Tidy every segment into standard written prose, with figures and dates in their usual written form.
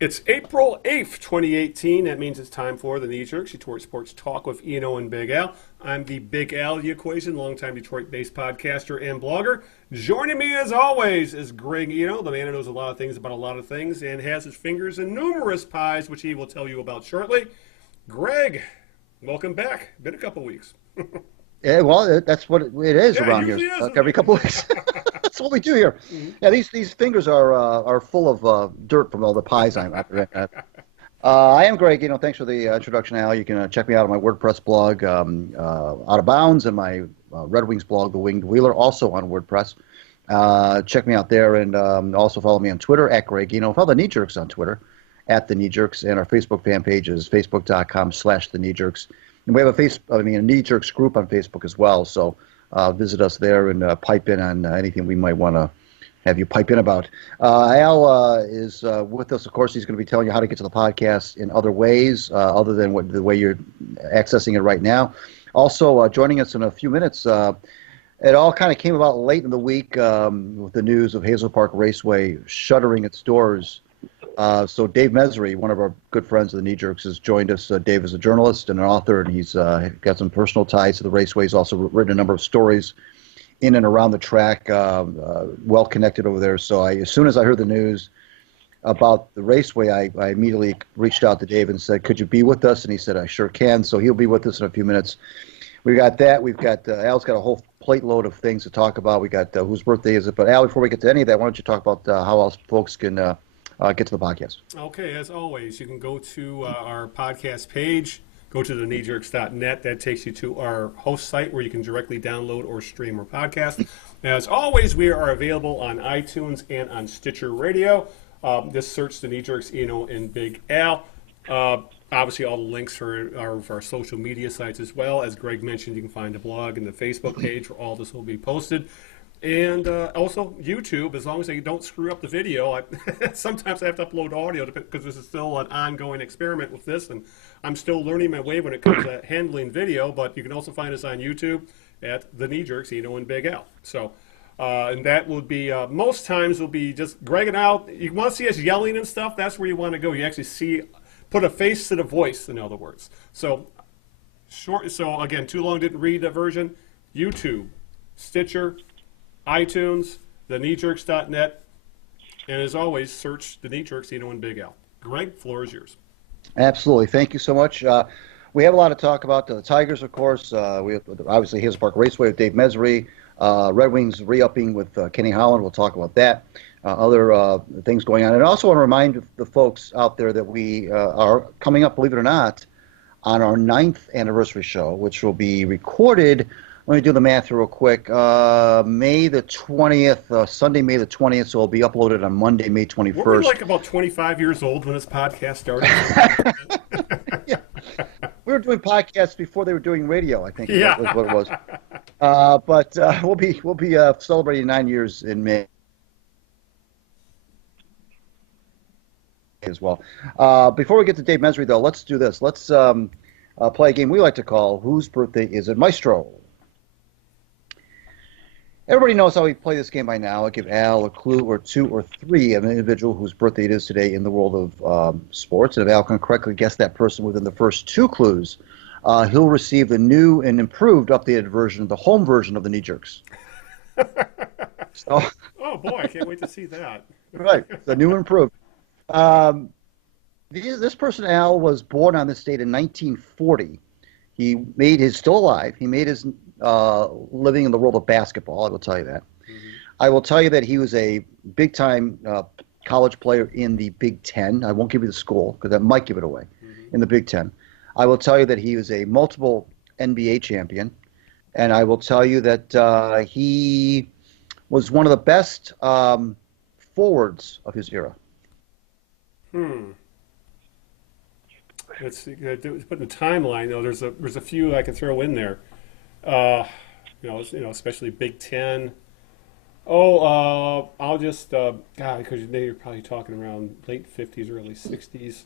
It's April 8th, 2018. That means it's time for the Knee Jerks, Detroit Sports Talk with Eno and Big Al. I'm the Big Al of the equation, longtime Detroit-based podcaster and blogger. Joining me, as always, is Greg Eno, the man who knows a lot of things about a lot of things and has his fingers in numerous pies, which he will tell you about shortly. Greg, welcome back. Been a couple weeks. Yeah, well, that's what it is Yeah, around here. usually is. Every couple of weeks. That's what we do here. Mhm. Yeah, these fingers are full of dirt from all the pies I'm at. I am Greg. Thanks for the introduction, Al. You can check me out on my WordPress blog, Out of Bounds, and my Red Wings blog, The Winged Wheeler, also on WordPress. Check me out there, and also follow me on Twitter at Greg. Follow the Knee Jerks on Twitter at the Knee Jerks, and our Facebook fan page is facebook.com/the Knee Jerks. And we have a Knee Jerks group on Facebook as well. So visit us there and pipe in on anything we might want to have you pipe in about. Al is with us. Of course, he's going to be telling you how to get to the podcast in other ways, other than the way you're accessing it right now. Also, joining us in a few minutes, it all kind of came about late in the week with the news of Hazel Park Raceway shuttering its doors. So Dave Mesrey, one of our good friends of the Knee Jerks, has joined us. Dave is a journalist and an author, and he's got some personal ties to the raceway. He's also written a number of stories in and around the track, well connected over there. So as soon as I heard the news about the raceway, I immediately reached out to Dave and said, could you be with us? And he said, I sure can. So he'll be with us in a few minutes. We got that. We've got Al's got a whole plate load of things to talk about. We got whose birthday is it? But Al, before we get to any of that, why don't you talk about how else folks can get to the podcast? Okay, as always, you can go to our podcast page, go to thekneejerks.net. That takes you to our host site where you can directly download or stream our podcast. As always, we are available on iTunes and on Stitcher Radio. Just search the Knee Jerks, Eno and Big Al. Obviously, all the links are of our social media sites as well. As Greg mentioned, you can find the blog and the Facebook page where all this will be posted. And also YouTube, as long as they don't screw up the video. Sometimes I have to upload audio because this is still an ongoing experiment with this, and I'm still learning my way when it comes to handling video. But you can also find us on YouTube at the Knee Jerks, Eno and Big Al. So, and that will be most times will be just Greg and Al. You want to see us yelling and stuff? That's where you want to go. You actually put a face to the voice, in other words. So short. So again, too long didn't read the version. YouTube, Stitcher, iTunes, thekneejerks.net, and as always, search the Knee Jerks, Eno and Big Al. Greg, floor is yours. Absolutely. Thank you so much. We have a lot to talk about. The Tigers, of course. We have, obviously, Hazel Park Raceway with Dave Mesrey. Red Wings re-upping with Kenny Holland. We'll talk about that. Other things going on. And I also want to remind the folks out there that we are coming up, believe it or not, on our 9th anniversary show, which will be recorded. Let me do the math real quick. May the 20th, Sunday, May the 20th, so it'll be uploaded on Monday, May 21st. Were we like about 25 years old when this podcast started? Yeah. We were doing podcasts before they were doing radio, I think. Yeah. Was what it was. But we'll be celebrating 9 years in May as well. Before we get to Dave Mesrey, though, let's do this. Let's play a game we like to call Whose Birthday Is It, Maestro? Everybody knows how we play this game by now. I'll give Al a clue or two or three of an individual whose birthday it is today in the world of sports. And if Al can correctly guess that person within the first two clues, he'll receive the new and improved, updated version, the home version of the Knee Jerks. So, oh, boy, I can't wait to see that. Right, the new and improved. This person, Al, was born on this date in 1940. He's still alive. He made his living in the world of basketball, I will tell you that. Mm-hmm. I will tell you that he was a big-time college player in the Big Ten. I won't give you the school because that might give it away. Mm-hmm. In the Big Ten. I will tell you that he was a multiple NBA champion, and I will tell you that he was one of the best forwards of his era. Let's see. Put in the timeline though. There's a few I can throw in there. Especially Big Ten. I'll just because you're probably talking around late 50s, early 60s.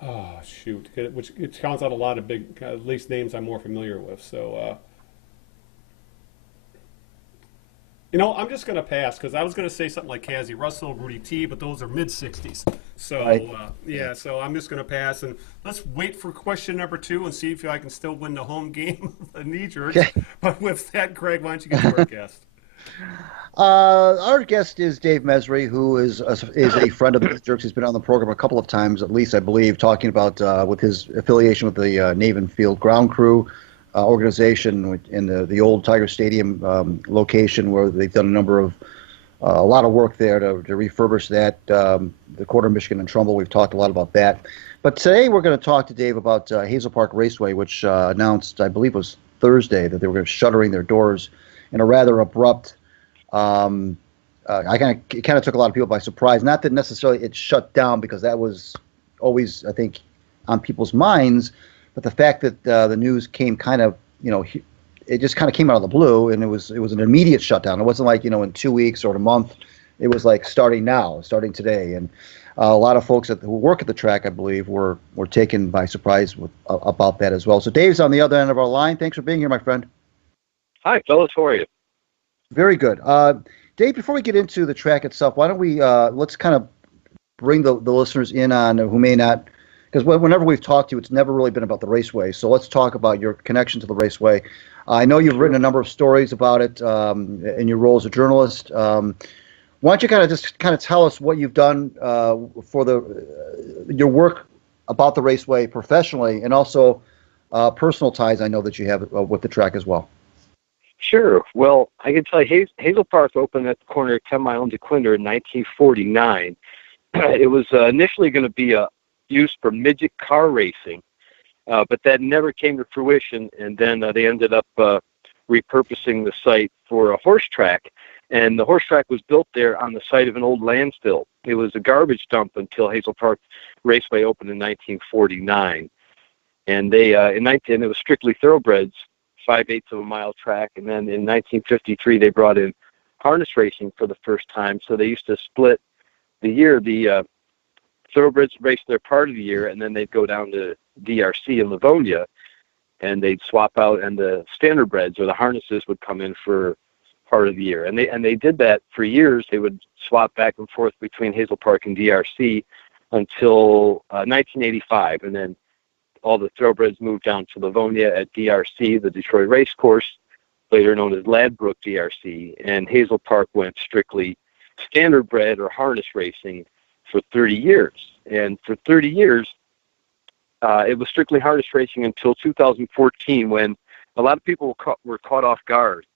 Oh shoot, which it counts out a lot of big, at least names I'm more familiar with. So I'm just going to pass because I was going to say something like Cassie Russell, Rudy T, but those are mid-60s. So, Right. so I'm just going to pass. And let's wait for question number 2 and see if I can still win the home game of the knee jerks. Okay. But with that, Greg, why don't you get to our guest? Our guest is Dave Mesrey, who is a friend of the Jerks. He's been on the program a couple of times, at least I believe, talking about with his affiliation with the Navy Field Ground Crew organization in the old Tiger Stadium location, where they've done a lot of work there to refurbish that. The Quarter Michigan and Trumbull, we've talked a lot about that. But today we're going to talk to Dave about Hazel Park Raceway, which announced, I believe, was Thursday, that they were shuttering their doors in a rather abrupt. It kind of took a lot of people by surprise. Not that necessarily it shut down, because that was always, I think, on people's minds, but the fact that the news came it just kind of came out of the blue, and it was an immediate shutdown. It wasn't like, in 2 weeks or in a month. It was like starting today, and a lot of folks who work at the track, I believe, were taken by surprise about that as well. So Dave's on the other end of our line. Thanks for being here, my friend. Hi, fellas. How are you? Very good. Dave, before we get into the track itself, why don't we let's kind of bring the listeners in on who may not, because whenever we've talked to you, it's never really been about the raceway. So let's talk about your connection to the raceway. I know you've written a number of stories about it in your role as a journalist. Why don't you kind of tell us what you've done for your work about the raceway professionally, and also personal ties I know that you have with the track as well. Sure. Well, I can tell you, Hazel Park opened at the corner of 10 Mile and DeQuinder in 1949. It was initially going to be used for midget car racing, but that never came to fruition, and then they ended up repurposing the site for a horse track, and the horse track was built there on the site of an old landfill. It was a garbage dump until Hazel Park Raceway opened in 1949, and it was strictly thoroughbreds, 5/8 of a mile track, and then in 1953 they brought in harness racing for the first time. So they used to split the year. The thoroughbreds raced their part of the year, and then they'd go down to DRC in Livonia, and they'd swap out, and the standardbreds or the harnesses would come in for part of the year. And they did that for years. They would swap back and forth between Hazel Park and DRC until 1985, and then all the thoroughbreds moved down to Livonia at DRC, the Detroit Race Course, later known as Ladbroke DRC, and Hazel Park went strictly standardbred or harness racing for 30 years. And for 30 years, it was strictly harness racing until 2014, when a lot of people were caught off guard,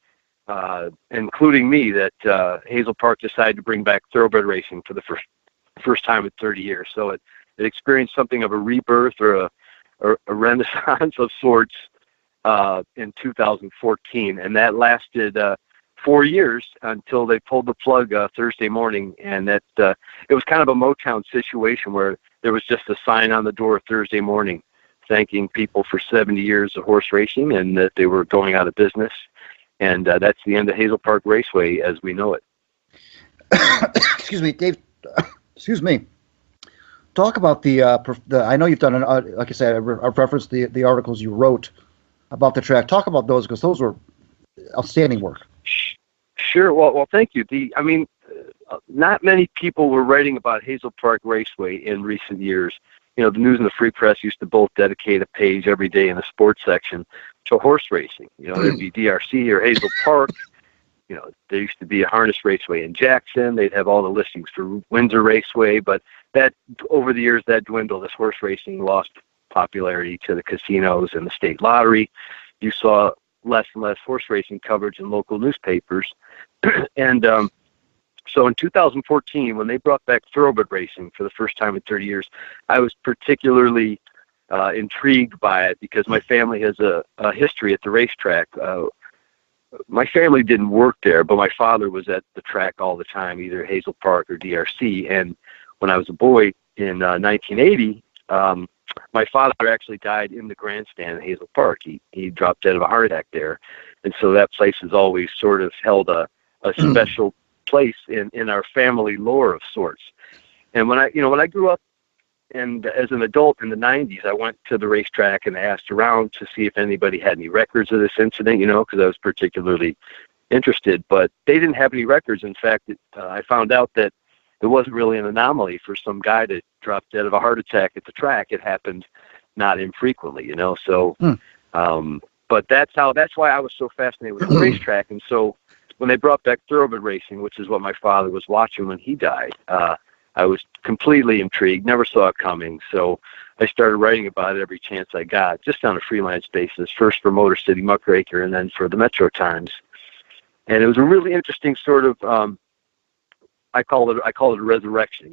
including me, that Hazel Park decided to bring back thoroughbred racing for the first time in 30 years. So it experienced something of a rebirth or a renaissance of sorts in 2014, and that lasted 4 years until they pulled the plug Thursday morning. And that it was kind of a Motown situation where there was just a sign on the door Thursday morning thanking people for 70 years of horse racing, and that they were going out of business. And that's the end of Hazel Park Raceway as we know it. Excuse me, Dave. Excuse me. Talk about the I know you've done, like I said, I've referenced the articles you wrote about the track. Talk about those, because those were outstanding work. Sure. Well, thank you. Not many people were writing about Hazel Park Raceway in recent years. The News and the Free Press used to both dedicate a page every day in the sports section to horse racing. There'd be DRC or Hazel Park. There used to be a harness raceway in Jackson. They'd have all the listings for Windsor Raceway, but that over the years that dwindled. This horse racing lost popularity to the casinos and the state lottery. You saw less and less horse racing coverage in local newspapers. And so in 2014, when they brought back thoroughbred racing for the first time in 30 years, I was particularly intrigued by it, because my family has a history at the racetrack. My family didn't work there, but my father was at the track all the time, either Hazel Park or DRC. And when I was a boy in 1980, my father actually died in the grandstand at Hazel Park. He dropped dead of a heart attack there. And so that place has always sort of held a special place in our family lore of sorts. And when I grew up, and as an adult in the 90s, I went to the racetrack and asked around to see if anybody had any records of this incident, because I was particularly interested, but they didn't have any records. In fact, I found out that it wasn't really an anomaly for some guy to drop dead of a heart attack at the track. It happened not infrequently, So, but that's why I was so fascinated with the racetrack. And so when they brought back thoroughbred racing, which is what my father was watching when he died, I was completely intrigued, never saw it coming. So I started writing about it every chance I got, just on a freelance basis, first for Motor City Muckraker and then for the Metro Times. And it was a really interesting sort of, I call it a resurrection.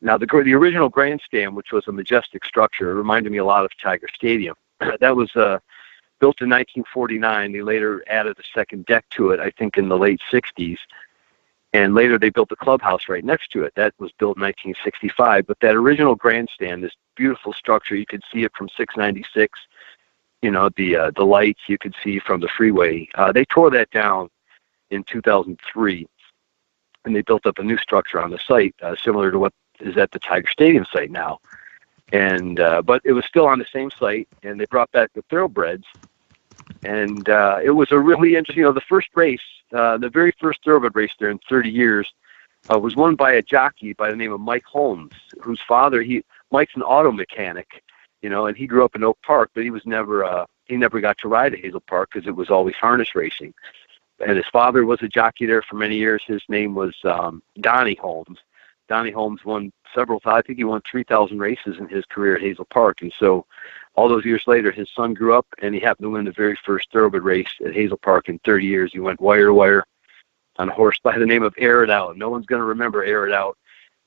Now the original grandstand, which was a majestic structure, reminded me a lot of Tiger Stadium. That was built in 1949. They later added a second deck to it, I think in the late 60s. And later they built the clubhouse right next to it. That was built in 1965. But that original grandstand, this beautiful structure, you could see it from 696. The lights you could see from the freeway. They tore that down in 2003, and they built up a new structure on the site, similar to what is at the Tiger Stadium site now. And but it was still on the same site, and they brought back the thoroughbreds. And it was a really interesting, the first race, the very first thoroughbred race there in 30 years was won by a jockey by the name of Mike Holmes, whose father, Mike's an auto mechanic, and he grew up in Oak Park, but he never got to ride at Hazel Park because it was always harness racing. And his father was a jockey there for many years. His name was Donnie Holmes. Donnie Holmes won several, I think he won 3,000 races in his career at Hazel Park. And so all those years later, his son grew up, and he happened to win the very first thoroughbred race at Hazel Park in 30 years. He went wire to wire on a horse by the name of Air It Out. No one's going to remember Air It Out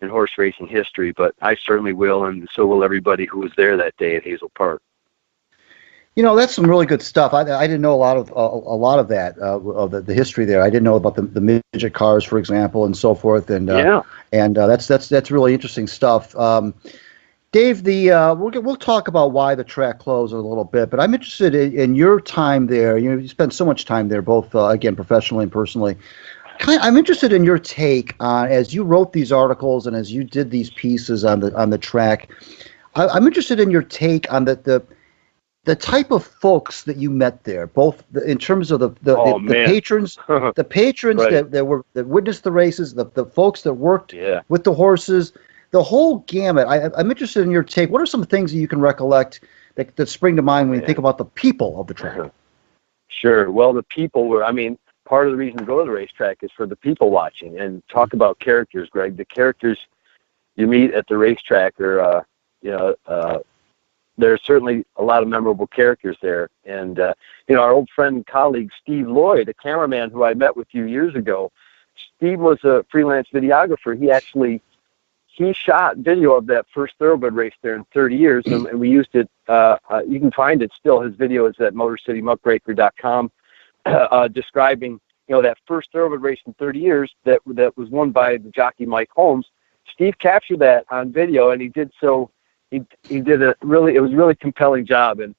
in horse racing history, but I certainly will, and so will everybody who was there that day at Hazel Park. That's some really good stuff. I didn't know a lot of that of the history there. I didn't know about the midget cars, for example, and so forth. And that's really interesting stuff. Dave, we'll talk about why the track closed in a little bit, but I'm interested in your time there. You spent so much time there, both again professionally and personally. I'm interested in your take on, as you wrote these articles and as you did these pieces on the track. I'm interested in your take on the type of folks that you met there, both in terms of the patrons, the patrons right. that witnessed the races, the folks that worked with the horses, the whole gamut. I'm interested in your take. What are some things that you can recollect that spring to mind when you think about the people of the track? Sure. Well, the people were, part of the reason to go to the racetrack is for the people watching. And talk about characters, Greg. The characters you meet at the racetrack are, there's certainly a lot of memorable characters there. And, our old friend and colleague, Steve Lloyd, a cameraman who I met with you years ago, Steve was a freelance videographer. He shot video of that first thoroughbred race there in 30 years, and we used it. You can find it still. His video is at motorcitymuckraker.com, describing, that first thoroughbred race in 30 years that was won by the jockey Mike Holmes. Steve captured that on video, and he did so. He did it was a really compelling job, and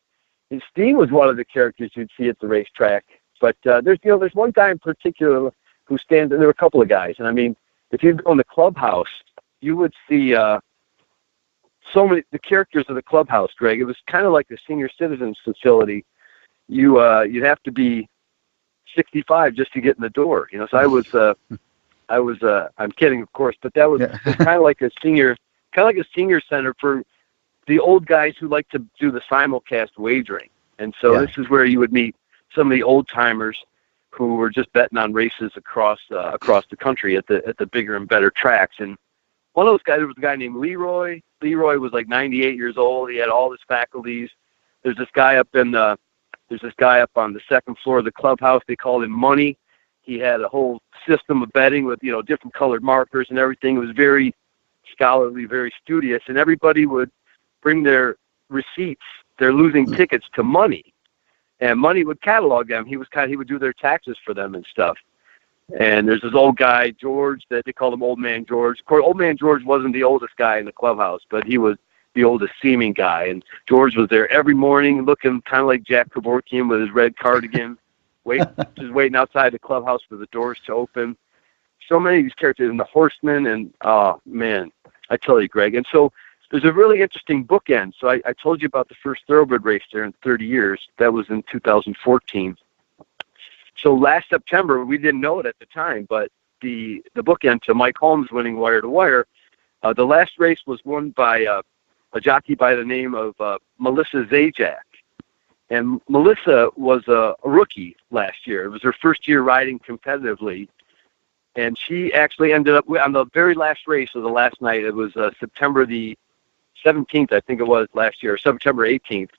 Steve was one of the characters you'd see at the racetrack. But there's one guy in particular who stands. There were a couple of guys, and if you go in the clubhouse, you would see so many the characters of the clubhouse. Greg, it was kind of like the senior citizens facility. You'd have to be 65 just to get in the door. So I was I'm kidding, of course, but that was kind of like a senior center for the old guys who like to do the simulcast wagering. And so this is where you would meet some of the old timers who were just betting on races across the country at the bigger and better tracks. And one of those guys, there was a guy named Leroy. Leroy was like 98 years old. He had all his faculties. There's this guy up on the second floor of the clubhouse. They called him Money. He had a whole system of betting with, different colored markers and everything. It was very scholarly, very studious, and everybody would bring their receipts, their losing tickets, to Money, and Money would catalog them. He would do their taxes for them and stuff. And there's this old guy, George, that they called him Old Man George. Of course, Old Man George wasn't the oldest guy in the clubhouse, but he was the oldest seeming guy. And George was there every morning, looking kind of like Jack Kevorkian with his red cardigan, just waiting outside the clubhouse for the doors to open. So many of these characters, and the horsemen, and oh man, I tell you, Greg. And so there's a really interesting bookend. So I told you about the first thoroughbred race there in 30 years. That was in 2014. So last September, we didn't know it at the time, but the bookend to Mike Holmes winning Wire to Wire, the last race was won by a jockey by the name of Melissa Zajac. And Melissa was a rookie last year. It was her first year riding competitively. And she actually ended up on the very last race of the last night. It was September the 17th, I think it was last year, September 18th.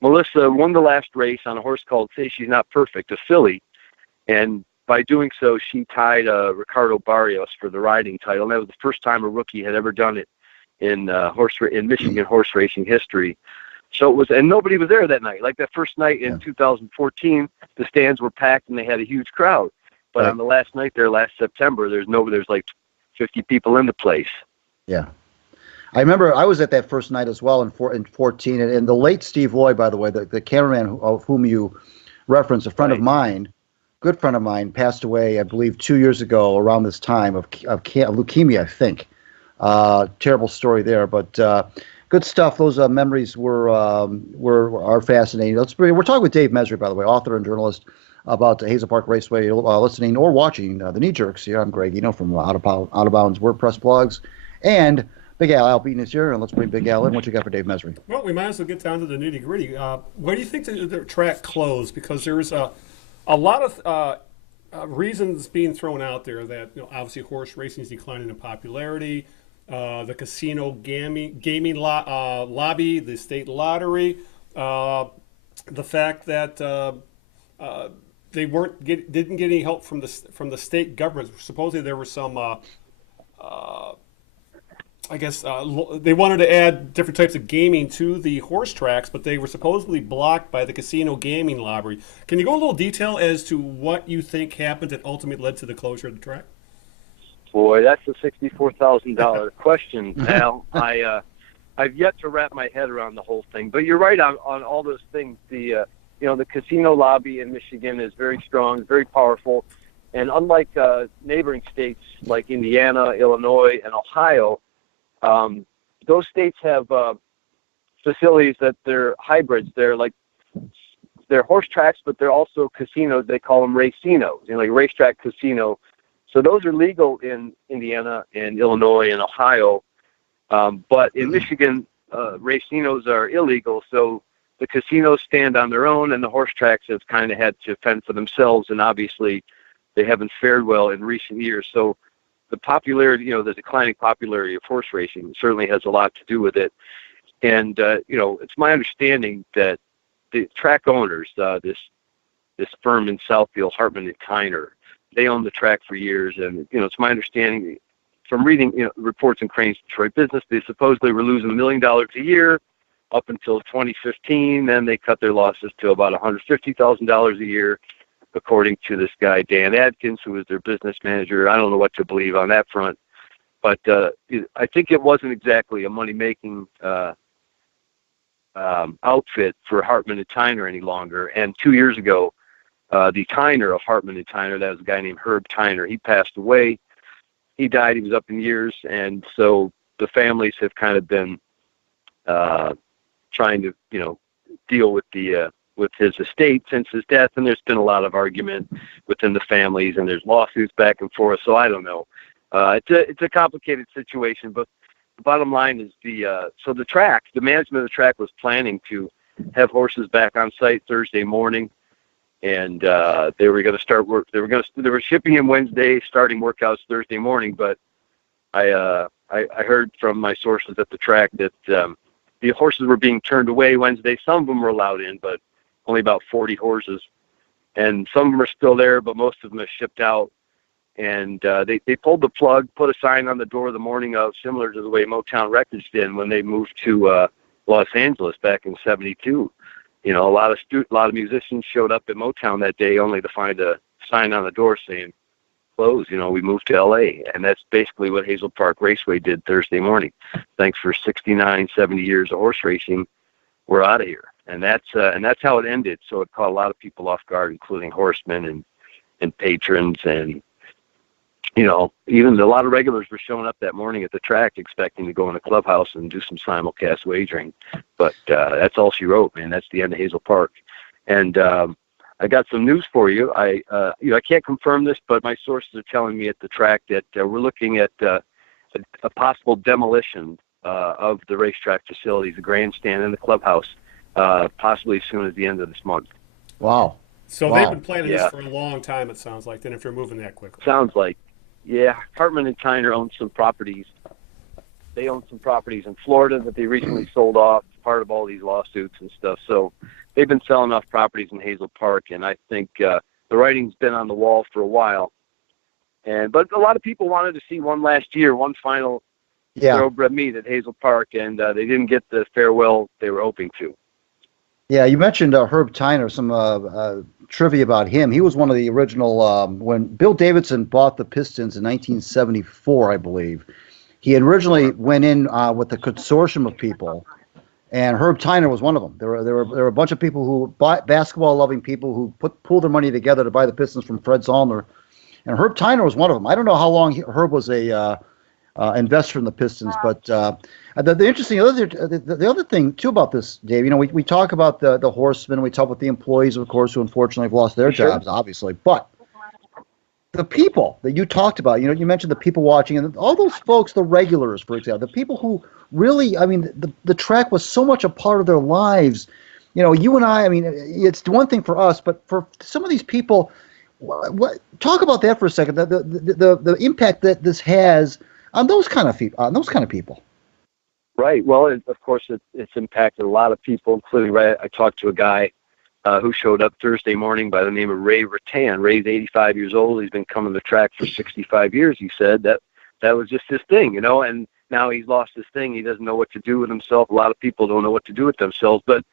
Melissa won the last race on a horse called Say She's Not Perfect, a filly. And by doing so, she tied Ricardo Barrios for the riding title. And that was the first time a rookie had ever done it in Michigan horse racing history. So it was, and nobody was there that night. Like that first night in 2014, the stands were packed and they had a huge crowd. But on the last night there, last September, there's like 50 people in the place. Yeah. I remember I was at that first night as well in 14, and the late Steve Lloyd, by the way, the cameraman of whom you referenced, a friend of mine, good friend of mine, passed away, I believe, 2 years ago around this time of leukemia, I think. Terrible story there, but good stuff. Those memories are fascinating. We're talking with Dave Mesrey, by the way, author and journalist, about Hazel Park Raceway, listening or watching the Knee Jerks here. I'm Greg Eno from Out of Bounds WordPress blogs, and Big Al Beaton is here, and let's bring Big Al in. What you got for Dave Mesrey? Well, we might as well get down to the nitty gritty. Why do you think the track closed? Because there's a lot of reasons being thrown out there that obviously horse racing is declining in popularity. The casino gaming lobby, the state lottery, the fact that they didn't get any help from the state government. Supposedly there were some. I guess they wanted to add different types of gaming to the horse tracks, but they were supposedly blocked by the casino gaming lobby. Can you go a little detail as to what you think happened that ultimately led to the closure of the track? Boy, that's a $64,000 question, Al. I've yet to wrap my head around the whole thing, but you're right on all those things. The casino lobby in Michigan is very strong, very powerful, and unlike neighboring states like Indiana, Illinois, and Ohio, those states have facilities that they're hybrids. They're horse tracks, but they're also casinos. They call them racinos, like racetrack casino. So those are legal in Indiana and Illinois and Ohio. But in Michigan, racinos are illegal. So the casinos stand on their own, and the horse tracks have kind of had to fend for themselves. And obviously, they haven't fared well in recent years. So the popularity, the declining popularity of horse racing certainly has a lot to do with it. And, it's my understanding that the track owners, this firm in Southfield, Hartman and Kiner, they own the track for years. And, it's my understanding from reading, reports in Crane's Detroit Business, they supposedly were losing $1 million a year up until 2015. Then they cut their losses to about $150,000 a year, according to this guy, Dan Adkins, who was their business manager. I don't know what to believe on that front, but I think it wasn't exactly a money-making outfit for Hartman and Tyner any longer. And 2 years ago, the Tyner of Hartman and Tyner, that was a guy named Herb Tyner, he passed away. He died. He was up in years, and so the families have kind of been trying to, deal with with his estate since his death, and there's been a lot of argument within the families, and there's lawsuits back and forth. So I don't know. It's a complicated situation, but the bottom line is the management of the track was planning to have horses back on site Thursday morning, and they were going to start work. They were shipping him Wednesday, starting workouts Thursday morning. But I heard from my sources at the track that the horses were being turned away Wednesday. Some of them were allowed in, but only about 40 horses, and some of them are still there, but most of them have shipped out. And they pulled the plug, put a sign on the door the morning of, similar to the way Motown Records did when they moved to Los Angeles back in '72. A lot of musicians showed up at Motown that day only to find a sign on the door saying close. We moved to LA, and that's basically what Hazel Park Raceway did Thursday morning. Thanks for 69, 70 years of horse racing, we're out of here. And that's how it ended. So it caught a lot of people off guard, including horsemen and patrons, and even a lot of regulars were showing up that morning at the track expecting to go in the clubhouse and do some simulcast wagering. But that's all she wrote, man. That's the end of Hazel Park. And I got some news for you. I can't confirm this, but my sources are telling me at the track that we're looking at a possible demolition of the racetrack facilities, the grandstand and the clubhouse, possibly as soon as the end of this month. Wow. So they've been planning this for a long time, it sounds like, then if they're moving that quickly. Sounds like. Yeah, Hartman and Tyner own some properties. They own some properties in Florida that they recently sold off, part of all these lawsuits and stuff. So they've been selling off properties in Hazel Park, and I think the writing's been on the wall for a while. But a lot of people wanted to see one last year, one final thoroughbred meet at Hazel Park, and they didn't get the farewell they were hoping to. Yeah, you mentioned Herb Tyner, some trivia about him. He was one of the original, when Bill Davidson bought the Pistons in 1974, I believe. He originally went in with a consortium of people, and Herb Tyner was one of them. There were a bunch of people who bought basketball-loving people who pooled their money together to buy the Pistons from Fred Zollner, and Herb Tyner was one of them. I don't know how long Herb was a investor in the Pistons, but the interesting the other thing too about this, Dave, we talk about the horsemen, we talk about the employees, of course, who unfortunately have lost their jobs, obviously, but the people that you talked about, you mentioned the people watching, and all those folks, the regulars, for example, the people who really, the track was so much a part of their lives. You and I mean, it's one thing for us, but for some of these people, talk about that for a second. The impact that this has on those kind of people. Right. Well, of course, it's impacted a lot of people, including I talked to a guy who showed up Thursday morning by the name of Ray Rattan. Ray's 85 years old. He's been coming to the track for 65 years. He said that was just his thing, and now he's lost his thing. He doesn't know what to do with himself. A lot of people don't know what to do with themselves. But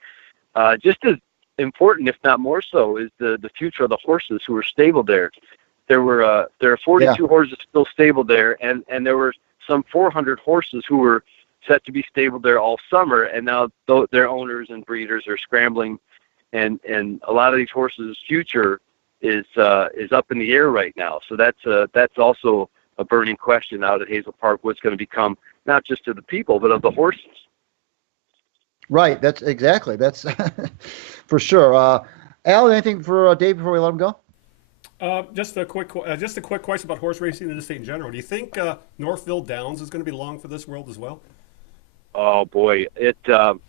just as important, if not more so, is the future of the horses who were stabled there. There are 42 horses still stabled there, and there were some 400 horses who were set to be stabled there all summer, and now their owners and breeders are scrambling, and a lot of these horses' future is up in the air right now. So that's also a burning question out at Hazel Park. What's going to become not just of the people, but of the horses? Right. That's for sure. Al, anything for Dave before we let him go? Just a quick question about horse racing in the state in general. Do you think Northville Downs is going to be long for this world as well? Oh boy, it's a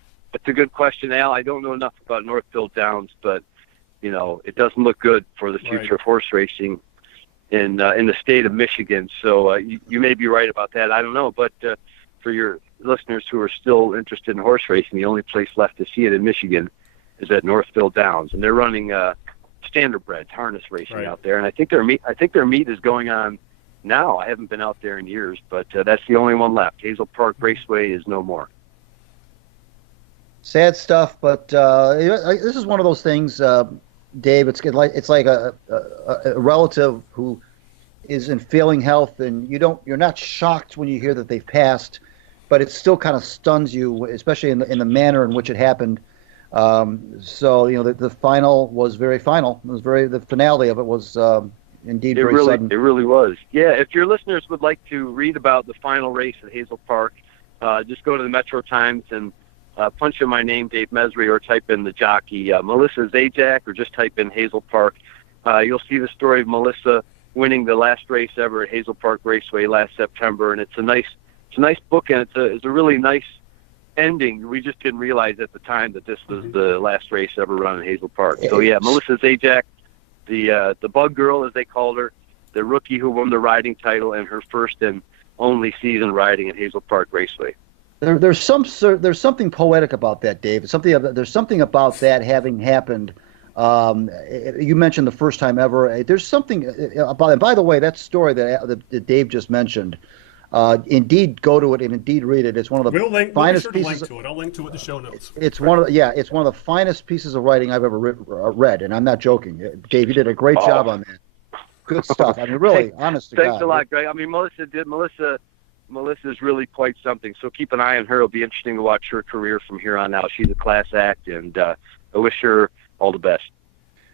good question, Al. I don't know enough about Northville Downs, but it doesn't look good for the future of horse racing in the state of Michigan. So you may be right about that. I don't know, but for your listeners who are still interested in horse racing, the only place left to see it in Michigan is at Northville Downs, and they're running standardbreds, harness racing out there. And I think their meet is going on now. I haven't been out there in years, but that's the only one left. Hazel Park Raceway is no more. Sad stuff, but this is one of those things, Dave. It's like a relative who is in failing health, and you're not shocked when you hear that they've passed, but it still kind of stuns you, especially in the manner in which it happened. So the final was very final. The finale of it was indeed very sudden. It really was. Yeah, if your listeners would like to read about the final race at Hazel Park, just go to the Metro Times and punch in my name, Dave Mesrey, or type in the jockey Melissa Zajac, or just type in Hazel Park. You'll see the story of Melissa winning the last race ever at Hazel Park Raceway last September, and it's a nice book, and it's a really nice ending. We just didn't realize at the time that this was the last race ever run in Hazel Park. So yeah, Melissa Zajac, the Bug Girl, as they called her, the rookie who won the riding title, and her first and only season riding at Hazel Park Raceway. There's something poetic about that, Dave. There's something about that having happened. You mentioned the first time ever. There's something about it. By the way, that story that Dave just mentioned, indeed go to it and indeed read it. It's one of the finest pieces. I'll link to it in the show notes. It's one of the finest pieces of writing I've ever read, and I'm not joking. Dave, you did a great job on that. Good stuff. I mean, really, honest to God. Thanks a lot, Greg. I mean, Melissa's really quite something. So keep an eye on her. It'll be interesting to watch her career from here on out. She's a class act, and I wish her all the best.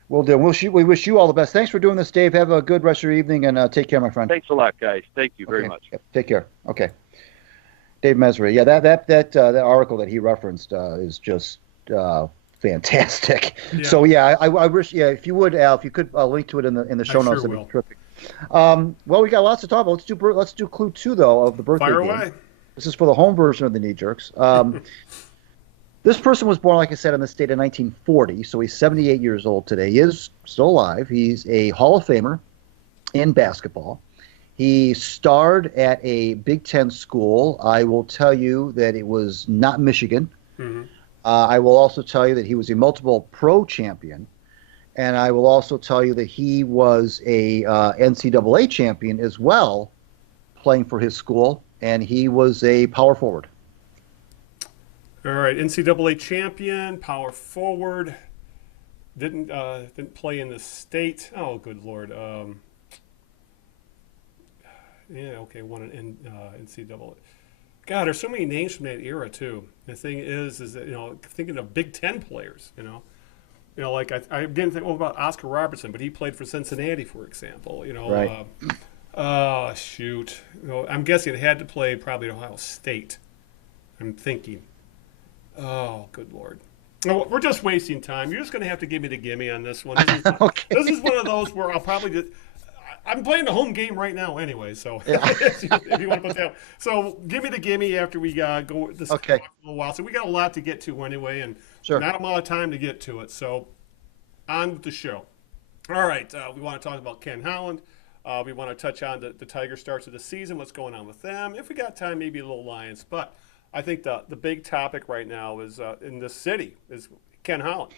Will do. We wish you all the best. Thanks for doing this, Dave. Have a good rest of your evening, and take care, my friend. Thanks a lot, guys. Thank you very much. Yep. Take care. Okay. Dave Mesrey. Yeah, that article that he referenced is just fantastic. Yeah. So yeah, I wish, yeah, if you would, Al, if you could link to it in the show notes, sure that'd will. be terrific. Well, we got lots to talk about. Let's do clue 2 though of the birthday Fire game. away. This is for the home version of the Knee Jerks. This person was born, like I said, in the state of 1940, so he's 78 years old today. He is still alive. He's a Hall of Famer in basketball. He starred at a Big Ten school. I will tell you that it was not Michigan. Mm-hmm. I will also tell you that he was a multiple pro champion. And I will also tell you that he was a NCAA champion as well, playing for his school, and he was a power forward. All right, NCAA champion, power forward. Didn't play in the state. Oh, good Lord. Yeah, okay, won an NCAA. God, there's so many names from that era too. The thing is that thinking of Big Ten players, like I didn't think about Oscar Robertson, but he played for Cincinnati, for example. Right. Shoot. I'm guessing it had to play probably at Ohio State. I'm thinking. Oh, good Lord. No, we're just wasting time. You're just going to have to give me the gimme on this one. This is, Okay. This is one of those where I'll probably just. I'm playing the home game right now anyway, so Yeah. if you want to put that. So give me the gimme after we go this Okay. a little while. So we got a lot to get to anyway, and Sure. not a lot of time to get to it. So on with the show. All right, we want to talk about Ken Holland. We want to touch on the Tiger starts of the season, what's going on with them. If we got time, maybe a little Lions. But I think the big topic right now is in this city is Ken Holland.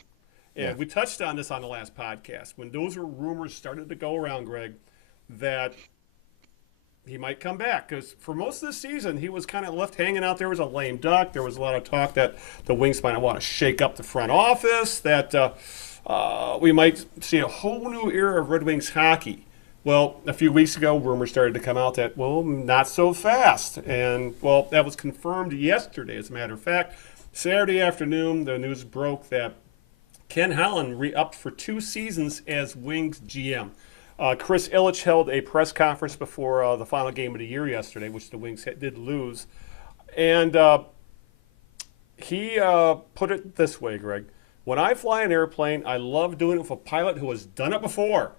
And Yeah. we touched on this on the last podcast. When those rumors started to go around, Greg, that he might come back. Because for most of the season, he was kind of left hanging out there as a lame duck. There was a lot of talk that the Wings might want to shake up the front office, that we might see a whole new era of Red Wings hockey. Well, a few weeks ago, rumors started to come out that, well, not so fast. And, well, that was confirmed yesterday, as a matter of fact. Saturday afternoon, the news broke that Ken Holland re-upped for 2 seasons as Wings GM. Chris Ilitch held a press conference before the final game of the year yesterday, which the Wings did lose. And he put it this way, Greg. When I fly an airplane, I love doing it with a pilot who has done it before.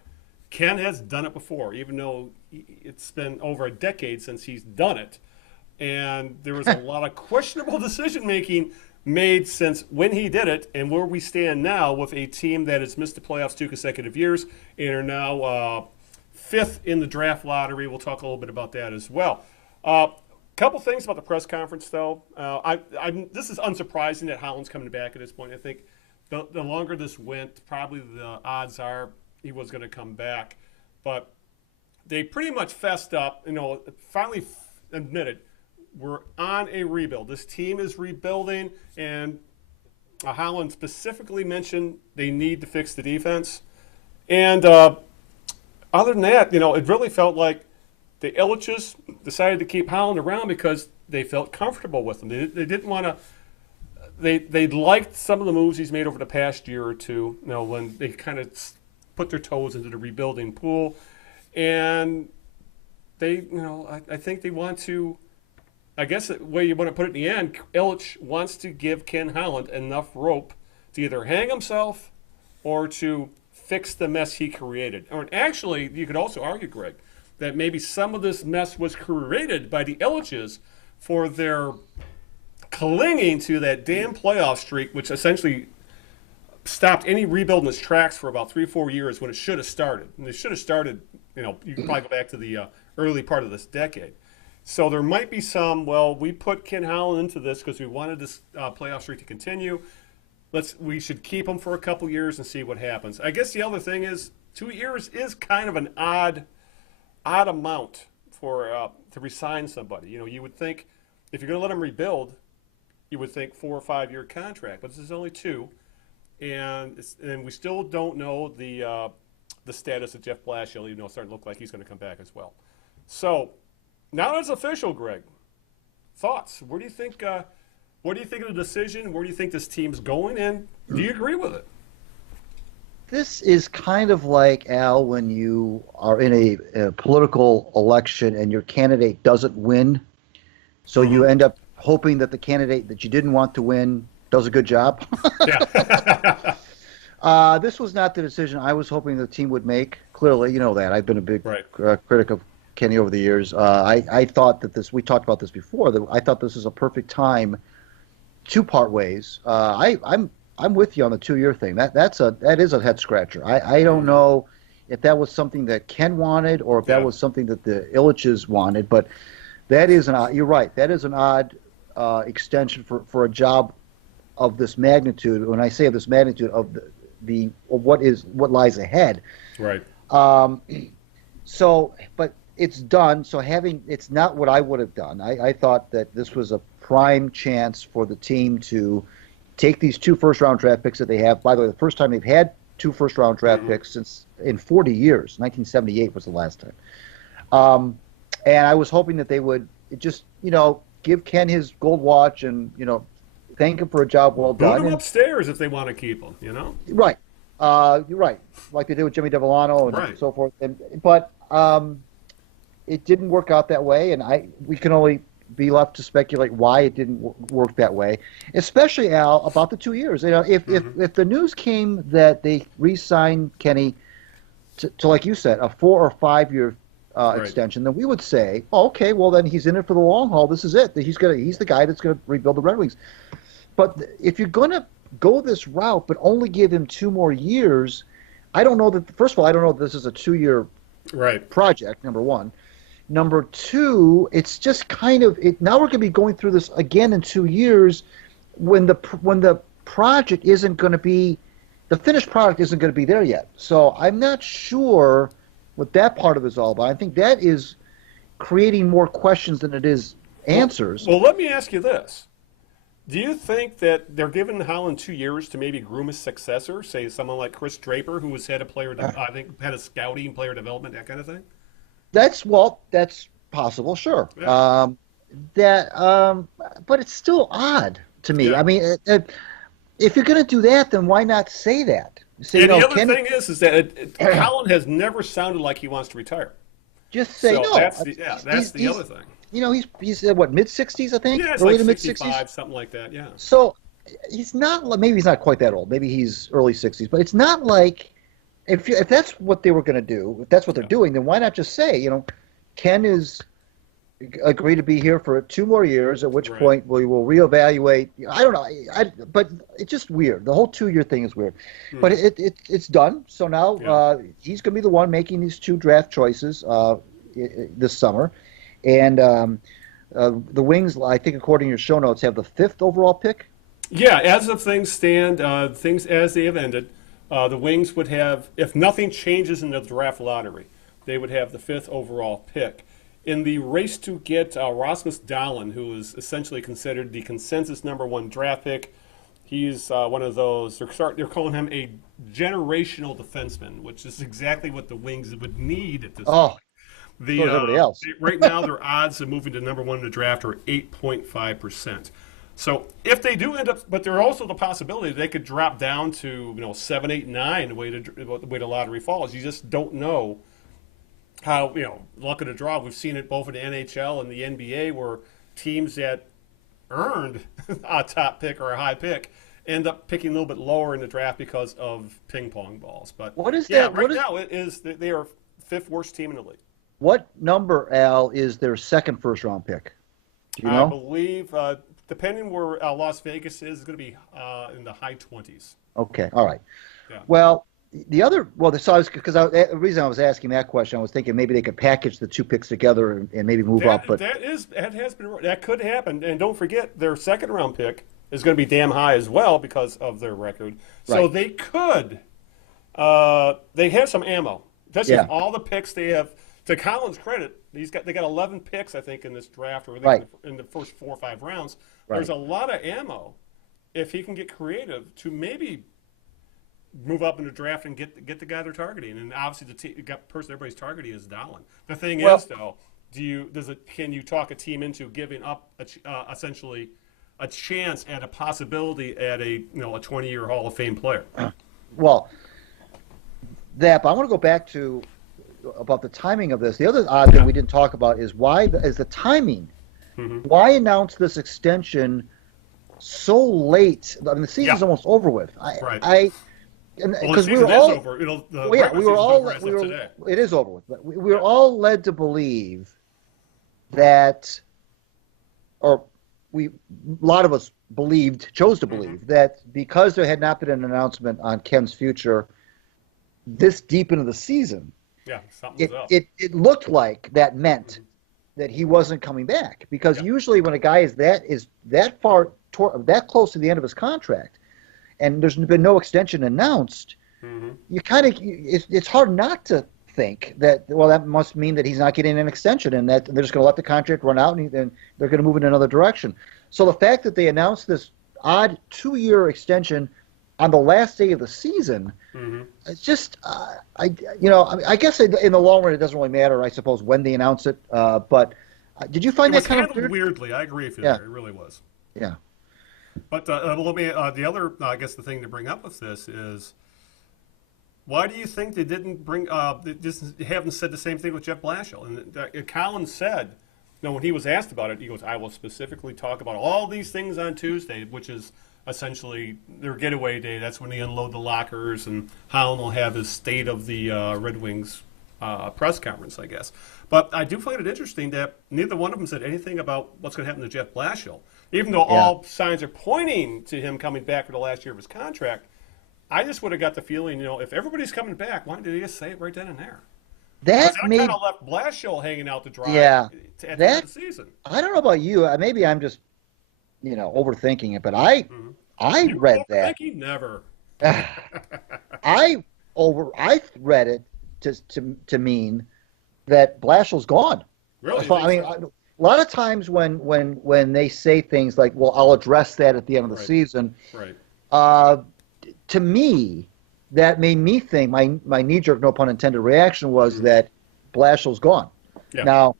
Ken has done it before, even though it's been over a decade since he's done it. And there was a lot of questionable decision-making made since when he did it and where we stand now with a team that has missed the playoffs 2 consecutive years and are now 5th in the draft lottery. We'll talk a little bit about that as well. Couple things about the press conference, though. This is unsurprising that Holland's coming back at this point. I think the longer this went, probably the odds are he was going to come back. But they pretty much fessed up, finally admitted, we're on a rebuild. This team is rebuilding, and Holland specifically mentioned they need to fix the defense. And other than that, it really felt like the Ilitches decided to keep Holland around because they felt comfortable with him. They didn't want to. They liked some of the moves he's made over the past year or two. When they kind of put their toes into the rebuilding pool, and they, I think they want to. I guess the way you want to put it in the end, Ilitch wants to give Ken Holland enough rope to either hang himself or to fix the mess he created. Or actually, you could also argue, Greg, that maybe some of this mess was created by the Ilitches for their clinging to that damn playoff streak, which essentially stopped any rebuild in its tracks for about 3-4 years when it should have started. And it should have started, you can probably go back to the early part of this decade. So there might be some, we put Ken Holland into this because we wanted this playoff streak to continue. We should keep him for a couple years and see what happens. I guess the other thing is 2 years is kind of an odd amount for to re-sign somebody. You would think if you're going to let him rebuild, you would think 4 or 5 year contract, but this is only 2, and we still don't know the status of Jeff Blashill, even though it's starting to look like he's going to come back as well. So. Now that it's official, Greg, thoughts? What do you think of the decision? Where do you think this team's going? And do you agree with it? This is kind of like, Al, when you are in a political election and your candidate doesn't win. So you end up hoping that the candidate that you didn't want to win does a good job. Yeah. This was not the decision I was hoping the team would make. Clearly, you know that. I've been a big critic of Kenny over the years. I thought that we talked about this before, that I thought this was a perfect time to part ways. I'm with you on the 2-year thing. That is a head scratcher. I don't know if that was something that Ken wanted or if that was something that the Illiches wanted, but that is you're right. That is an odd extension for a job of this magnitude. When I say of this magnitude, of what lies ahead. Right. But it's done. So it's not what I would have done. I thought that this was a prime chance for the team to take these 2 first-round draft picks that they have. By the way, the first time they've had 2 first-round draft picks since in 40 years. 1978 was the last time. And I was hoping that they would just, give Ken his gold watch and, thank him for a job well done. Boot him upstairs if they want to keep him, Right. You're right. Like they did with Jimmy Devellano and so forth. But it didn't work out that way, and we can only be left to speculate why it didn't work that way. Especially, Al, about the 2 years. If the news came that they re-signed Kenny to, like you said, a 4 or 5 year extension, then we would say, okay, well then he's in it for the long haul. This is it. He's the guy that's going to rebuild the Red Wings. But if you're going to go this route, but only give him 2 more years, I don't know that. First of all, I don't know that this is a 2-year project. Number one. Number two, it's just kind of now we're going to be going through this again in 2 years, when the project isn't going to be, the finished product isn't going to be there yet. So I'm not sure what that part of it is all about. I think that is creating more questions than it is answers. Well, let me ask you this. Do you think that they're giving Holland 2 years to maybe groom his successor, say someone like Chris Draper, who has had had a scouting, player development, that kind of thing? That's possible, sure. Yeah. But it's still odd to me. Yeah. I mean, if you're going to do that, then why not say that? Say, and the other thing is that Holland has never sounded like he wants to retire. Just say no. That's the other thing. He's what, mid-60s, I think? Yeah, it's early like to mid-60s? something like that, yeah. So he's not, maybe he's not quite that old. Maybe he's early 60s. But it's not like, if that's what they were going to do, if that's what they're doing, then why not just say, Ken is agreed to be here for 2 more years, at which point we will reevaluate. I don't know. But it's just weird. The whole 2-year thing is weird. But it's done. So now he's going to be the one making these 2 draft choices this summer. And the Wings, I think, according to your show notes, have the 5th overall pick. Yeah, as of things stand, things as they have ended, the Wings would have, if nothing changes in the draft lottery, they would have the 5th overall pick. In the race to get Rasmus Dahlin, who is essentially considered the consensus #1 draft pick, he's one of those, they're calling him a generational defenseman, which is exactly what the Wings would need at this point. Everybody else. Right now, their odds of moving to #1 in the draft are 8.5%. So if they do end up, but there are also the possibility they could drop down to 7, 8, 9 the way the lottery falls. You just don't know how luck of the draw. We've seen it both in the NHL and the NBA, where teams that earned a top pick or a high pick end up picking a little bit lower in the draft because of ping pong balls. But what is that? Now it is they are 5th worst team in the league. What number, Al, is their 2nd first-round pick? Do you know? I believe, depending where Las Vegas is, it's going to be in the high 20s. Okay, all right. Yeah. Well, the reason I was asking that question, I was thinking maybe they could package the 2 picks together and maybe move up. But that could happen. And don't forget, their 2nd-round pick is going to be damn high as well because of their record. So they could. They have some ammo. That's just all the picks they have. To Colin's credit, they got 11 picks, I think, in this draft, or in the first 4 or 5 rounds. Right. There's a lot of ammo if he can get creative to maybe move up in the draft and get the guy they're targeting. And obviously, the person everybody's targeting is Dahlin. The thing is, though, can you talk a team into giving up essentially a chance at a possibility at a 20-year Hall of Fame player? But I want to go back to about the timing of this. The other odd thing we didn't talk about is the timing. Mm-hmm. Why announce this extension so late. I mean, the season's almost over with. Right. Because we were all over. We were all. It is over with. But we were all led to believe that, or a lot of us chose to believe that because there had not been an announcement on Ken's future this deep into the season, it looked like that meant that he wasn't coming back. Because usually when a guy is that far that close to the end of his contract, and there's been no extension announced, you it's hard not to think that, well, that must mean that he's not getting an extension and that they're just going to let the contract run out and they're going to move in another direction. So the fact that they announced this odd 2-year extension on the last day of the season, it's just, I guess in the long run it doesn't really matter, I suppose, when they announce it. But did you find that kind of weird? Weirdly? I agree with you there. It really was. Yeah. But the other, I guess, the thing to bring up with this is, why do you think they didn't they just haven't said the same thing with Jeff Blashill? And Collins said, when he was asked about it, he goes, "I will specifically talk about all these things on Tuesday," which is essentially their getaway day. That's when they unload the lockers, and Holland will have his state of the Red Wings press conference, I guess. But I do find it interesting that neither one of them said anything about what's going to happen to Jeff Blashill. Even though all signs are pointing to him coming back for the last year of his contract, I just would have got the feeling, if everybody's coming back, why did they just say it right then and there? That kind of left Blashill hanging out to dry at the end of the season. I don't know about you. Maybe I'm just, overthinking it, but I read that. Never. I read it to mean that Blashill's gone. Really? I mean, a lot of times when they say things like, "Well, I'll address that at the end of the season," to me, that made me think my knee-jerk, no pun intended, reaction was that Blashill's gone. Yeah. Now,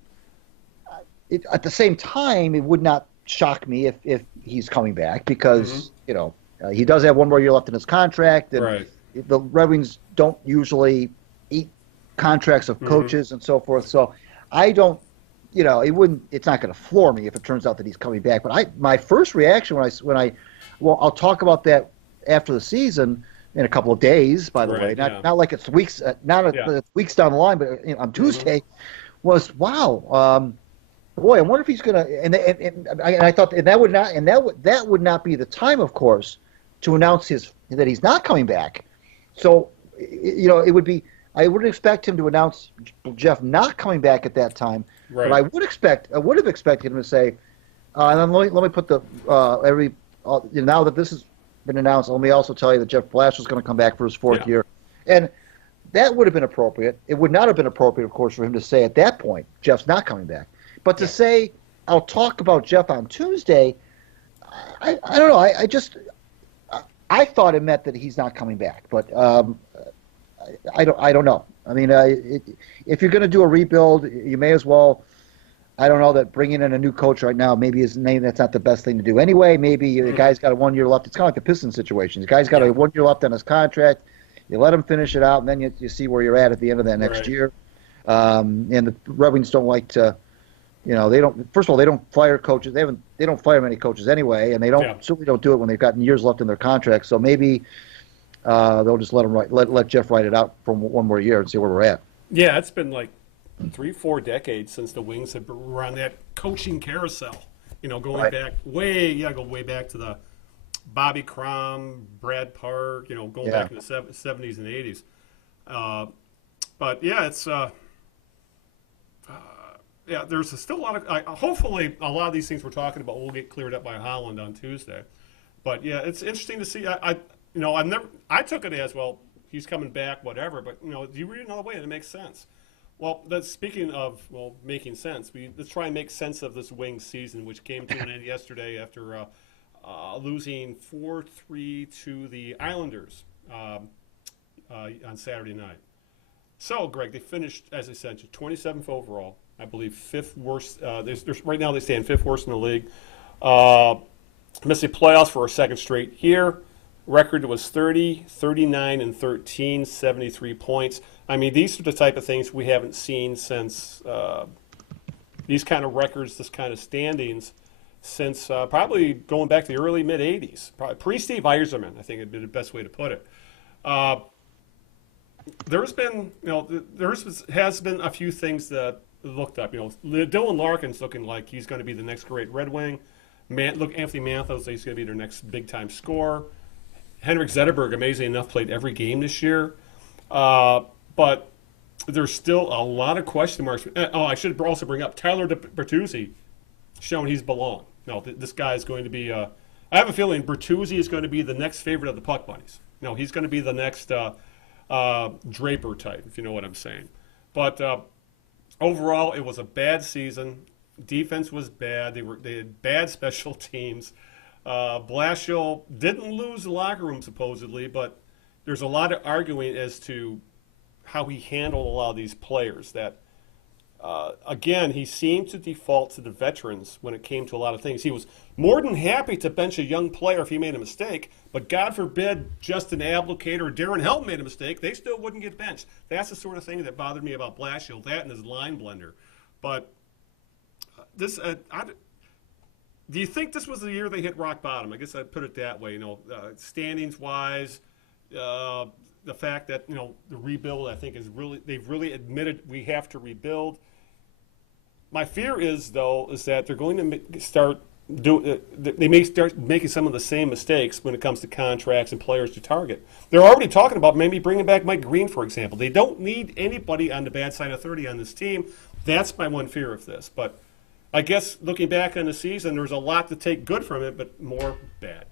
at the same time, it would not shock me if he's coming back because he does have one more year left in his contract, and the Red Wings don't usually eat contracts of coaches and so forth. So I don't. It's not going to floor me if it turns out that he's coming back. But my first reaction I'll talk about that after the season in a couple of days, by the way, not like it's weeks, weeks down the line, but on Tuesday, was wow, boy, I wonder if he's going to. And I thought, that would not be the time, of course, to announce that he's not coming back. So, it would be. I wouldn't expect him to announce Jeff not coming back at that time, but I would have expected him to say, and then let me put now that this has been announced, let me also tell you that Jeff Blashill is going to come back for his fourth year, and that would have been appropriate. It would not have been appropriate, of course, for him to say at that point Jeff's not coming back, but to say I'll talk about Jeff on Tuesday, I don't know. I thought it meant that he's not coming back, but. I don't know. I mean, if you're going to do a rebuild, you may as well. I don't know that bringing in a new coach right now, maybe that's not the best thing to do anyway. Maybe the guy's got a 1 year left. It's kind of like the Pistons situation. The guy's got a 1 year left on his contract. You let him finish it out, and then you see where you're at the end of that next year. And the Red Wings don't like to, they don't. First of all, they don't fire coaches. They don't fire many coaches anyway, and they certainly don't do it when they've got years left in their contract. So maybe. They'll just let Jeff write it out for one more year and see where we're at. Yeah, it's been like 3-4 decades since the Wings have been on that coaching carousel. Going back go way back to the Bobby Crom, Brad Park. Going back in the 70s and 80s. But it's there's still a lot of. Hopefully, a lot of these things we're talking about will get cleared up by Holland on Tuesday. But it's interesting to see. I took it as, well, he's coming back, whatever. But do you read it another way and it makes sense? Well, speaking of making sense, let's try and make sense of this Wings season, which came to an end yesterday after losing 4-3 to the Islanders on Saturday night. So, Greg, they finished, as I said, 27th overall. I believe fifth worst. Right now they stand fifth worst in the league. Missed the playoffs for a second straight year. Record was 30, 39, and 13, 73 points. I mean, these are the type of things we haven't seen since these kind of records, this kind of standings, since probably going back to the early mid '80s, pre-Steve Yzerman. I think would be the best way to put it. There's been, has been a few things that looked up. Dylan Larkin's looking like he's going to be the next great Red Wing. Anthony Manthos, he's going to be their next big-time scorer. Henrik Zetterberg, amazingly enough, played every game this year. But there's still a lot of question marks. I should also bring up Tyler Bertuzzi, showing he's belong. This guy is going to be I have a feeling Bertuzzi is going to be the next favorite of the Puck Bunnies. He's going to be the next Draper type, if you know what I'm saying. But overall, it was a bad season. Defense was bad. They had bad special teams. Blashill didn't lose the locker room supposedly, but there's a lot of arguing as to how he handled a lot of these players. That again, he seemed to default to the veterans when it came to a lot of things. He was more than happy to bench a young player if he made a mistake, but God forbid Justin Abdelkader or Darren Helton made a mistake, they still wouldn't get benched. That's the sort of thing that bothered me about Blashill, that and his line blender. But this, do you think this was the year they hit rock bottom? I guess I'd put it that way. Standings-wise, the fact that the rebuild, I think, they've really admitted we have to rebuild. My fear is that they're going to they may start making some of the same mistakes when it comes to contracts and players to target. They're already talking about maybe bringing back Mike Green, for example. They don't need anybody on the bad side of 30 on this team. That's my one fear of this. But I guess looking back on the season, there's a lot to take good from it, but more bad.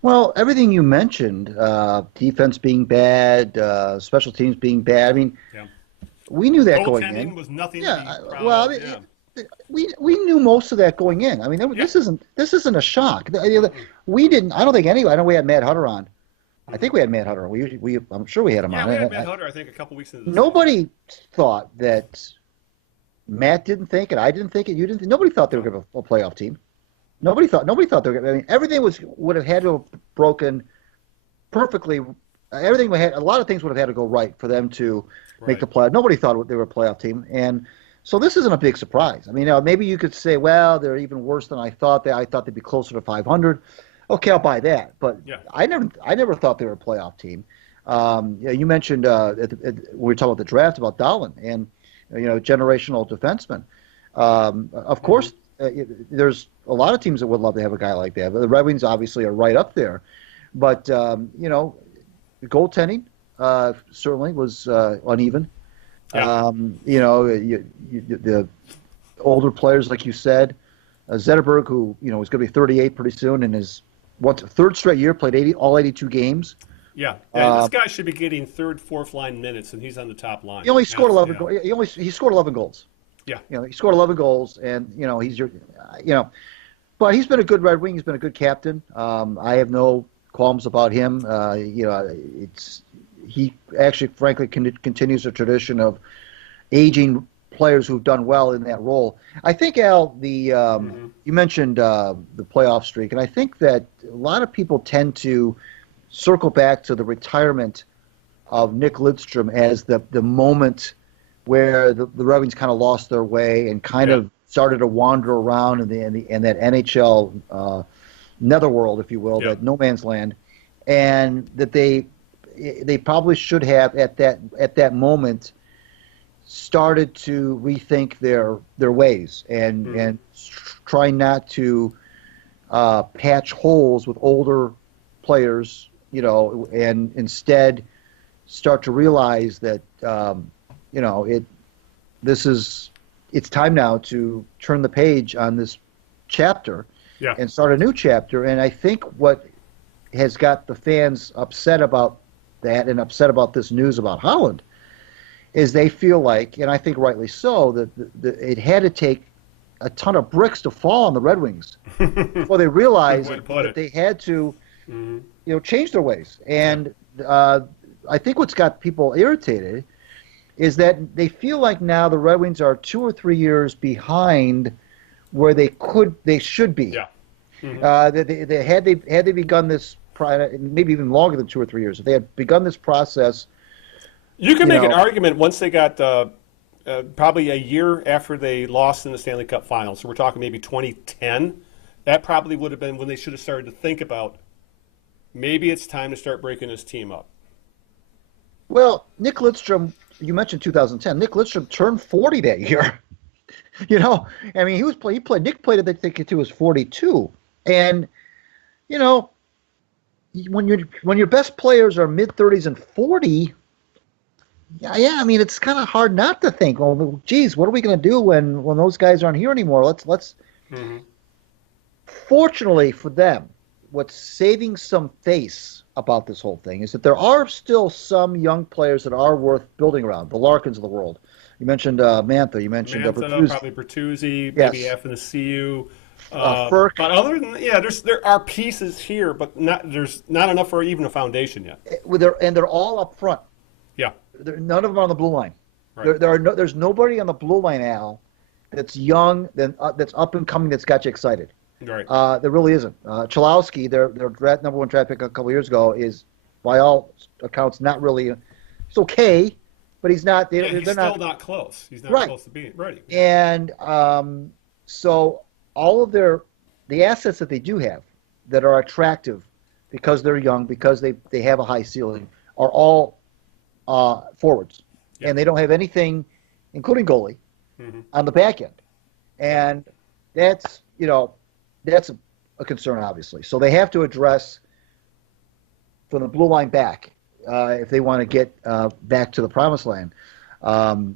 Well, everything you mentioned, defense being bad, special teams being bad. I mean, we knew that going in. Was nothing. Yeah, well, we knew most of that going in. I mean, this isn't a shock. We didn't. I don't think anybody. I know we had Matt Hutter on. I think we had Matt Hutter. I'm sure we had him on. Yeah, we had Matt Hutter. I think a couple weeks into the nobody thought that. Matt didn't think it. I didn't think it. You didn't. Nobody thought they were going to have a playoff team. Nobody thought they were going to. I mean, everything would have had to have broken perfectly. Everything a lot of things would have had to go right for them to make the playoff. Nobody thought they were a playoff team, and so this isn't a big surprise. I mean, maybe you could say, well, they're even worse than I thought. I thought they'd be closer to 500. Okay, I'll buy that. But I never thought they were a playoff team. You mentioned when we were talking about the draft about Dahlin and generational defenseman. Of course, there's a lot of teams that would love to have a guy like that. But the Red Wings obviously are right up there. But goaltending certainly was uneven. Yeah. The older players, like you said, Zetterberg, who is going to be 38 pretty soon, and is third straight year played all 82 games. Yeah, this guy should be getting third, fourth line minutes, and he's on the top line. He only scored 11 goals. He scored 11 goals. Yeah, he scored 11 goals, and but he's been a good Red Wing. He's been a good captain. I have no qualms about him. He actually, frankly, continues a tradition of aging players who've done well in that role. I think, Al, you mentioned the playoff streak, and I think that a lot of people tend to circle back to the retirement of Nick Lidstrom as the moment where the Red Wings kind of lost their way and kind of started to wander around in that NHL netherworld, if you will, that no man's land, and that they probably should have at that moment started to rethink their ways and try not to patch holes with older players, and instead start to realize that it's time now to turn the page on this chapter and start a new chapter. And I think what has got the fans upset about that and upset about this news about Holland is they feel like, and I think rightly so, that it had to take a ton of bricks to fall on the Red Wings before they realized that they had to change their ways. And I think what's got people irritated is that they feel like now the Red Wings are 2 or 3 years behind where they should be. Yeah. Had they begun this, maybe even longer than 2 or 3 years, if they had begun this process. You can make an argument once they got probably a year after they lost in the Stanley Cup Finals. So we're talking maybe 2010. that probably would have been when they should have started to think about maybe it's time to start breaking this team up. Well, Nick Lidstrom, you mentioned 2010. Nick Lidstrom turned 40 that year. You know, I mean, Nick played it, I think, until he was 42. And, you know, when your best players are mid-30s and 40, yeah, I mean, it's kind of hard not to think, well, geez, what are we going to do when those guys aren't here anymore? Let's. Mm-hmm. Fortunately for them, what's saving some face about this whole thing is that there are still some young players that are worth building around. The Larkins of the world. You mentioned Mantha. You mentioned Bertuzzi. Probably Bertuzzi. Maybe Yes. having to see you. Ferk. But other than there are pieces here, but there's not enough for even a foundation yet. And they're all up front. Yeah. None of them are on the blue line. Right. There's nobody on the blue line, Al, that's young, that's up and coming, that's got you excited. Right. There really isn't. Chalowski, their number one draft pick a couple years ago, is by all accounts not really. He's okay, but he's not. He's still not close. He's not close to being ready. And so all of the assets that they do have that are attractive because they're young, because they have a high ceiling, are all forwards, and they don't have anything, including goalie, on the back end, and that's a concern, obviously. So they have to address from the blue line back if they want to get back to the promised land. But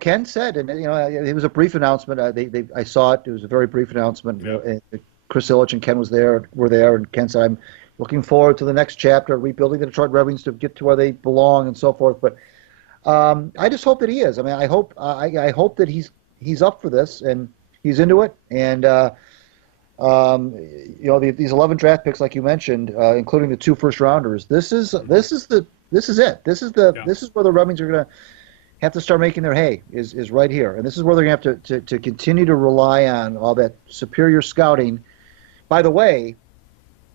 Ken said, and it was a brief announcement. I saw it. It was a very brief announcement. Yeah. Chris Illich and Ken were there, and Ken said, "I'm looking forward to the next chapter, rebuilding the Detroit Red Wings to get to where they belong and so forth." But I just hope that he is. I mean, I hope that he's up for this and he's into it. And these 11 draft picks, like you mentioned, including the 2 first-rounders. This is it. This is where the Red Wings are going to have to start making their hay. Is right here, and this is where they're going to have to continue to rely on all that superior scouting. By the way,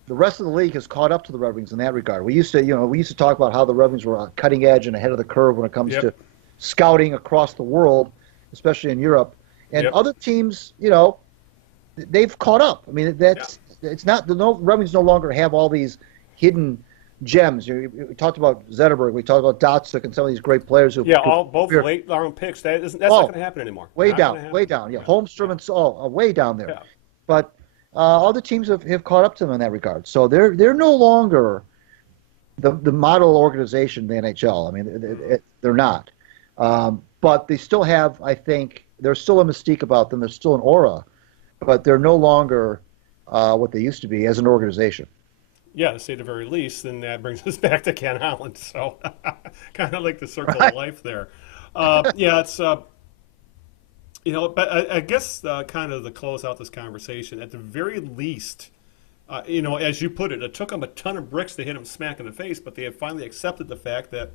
the rest of the league has caught up to the Red Wings in that regard. We used to talk about how the Red Wings were cutting edge and ahead of the curve when it comes to scouting across the world, especially in Europe. And other teams, they've caught up. I mean, it's not the Red Wings no longer have all these hidden gems. We talked about Zetterberg, we talked about Dotsuk, and some of these great players who both late round picks. That's not going to happen anymore. Way down. Yeah, Holmstrom and way down there. Yeah. But other teams have caught up to them in that regard. So they're no longer the model organization of the NHL. I mean, they're not. But they still have, I think, there's still a mystique about them. There's still an aura, but they're no longer what they used to be as an organization. Yeah, to say the very least, and that brings us back to Ken Holland. So kind of like the circle of life there. It's, but I guess kind of to close out this conversation, at the very least, as you put it took them a ton of bricks to hit them smack in the face, but they have finally accepted the fact that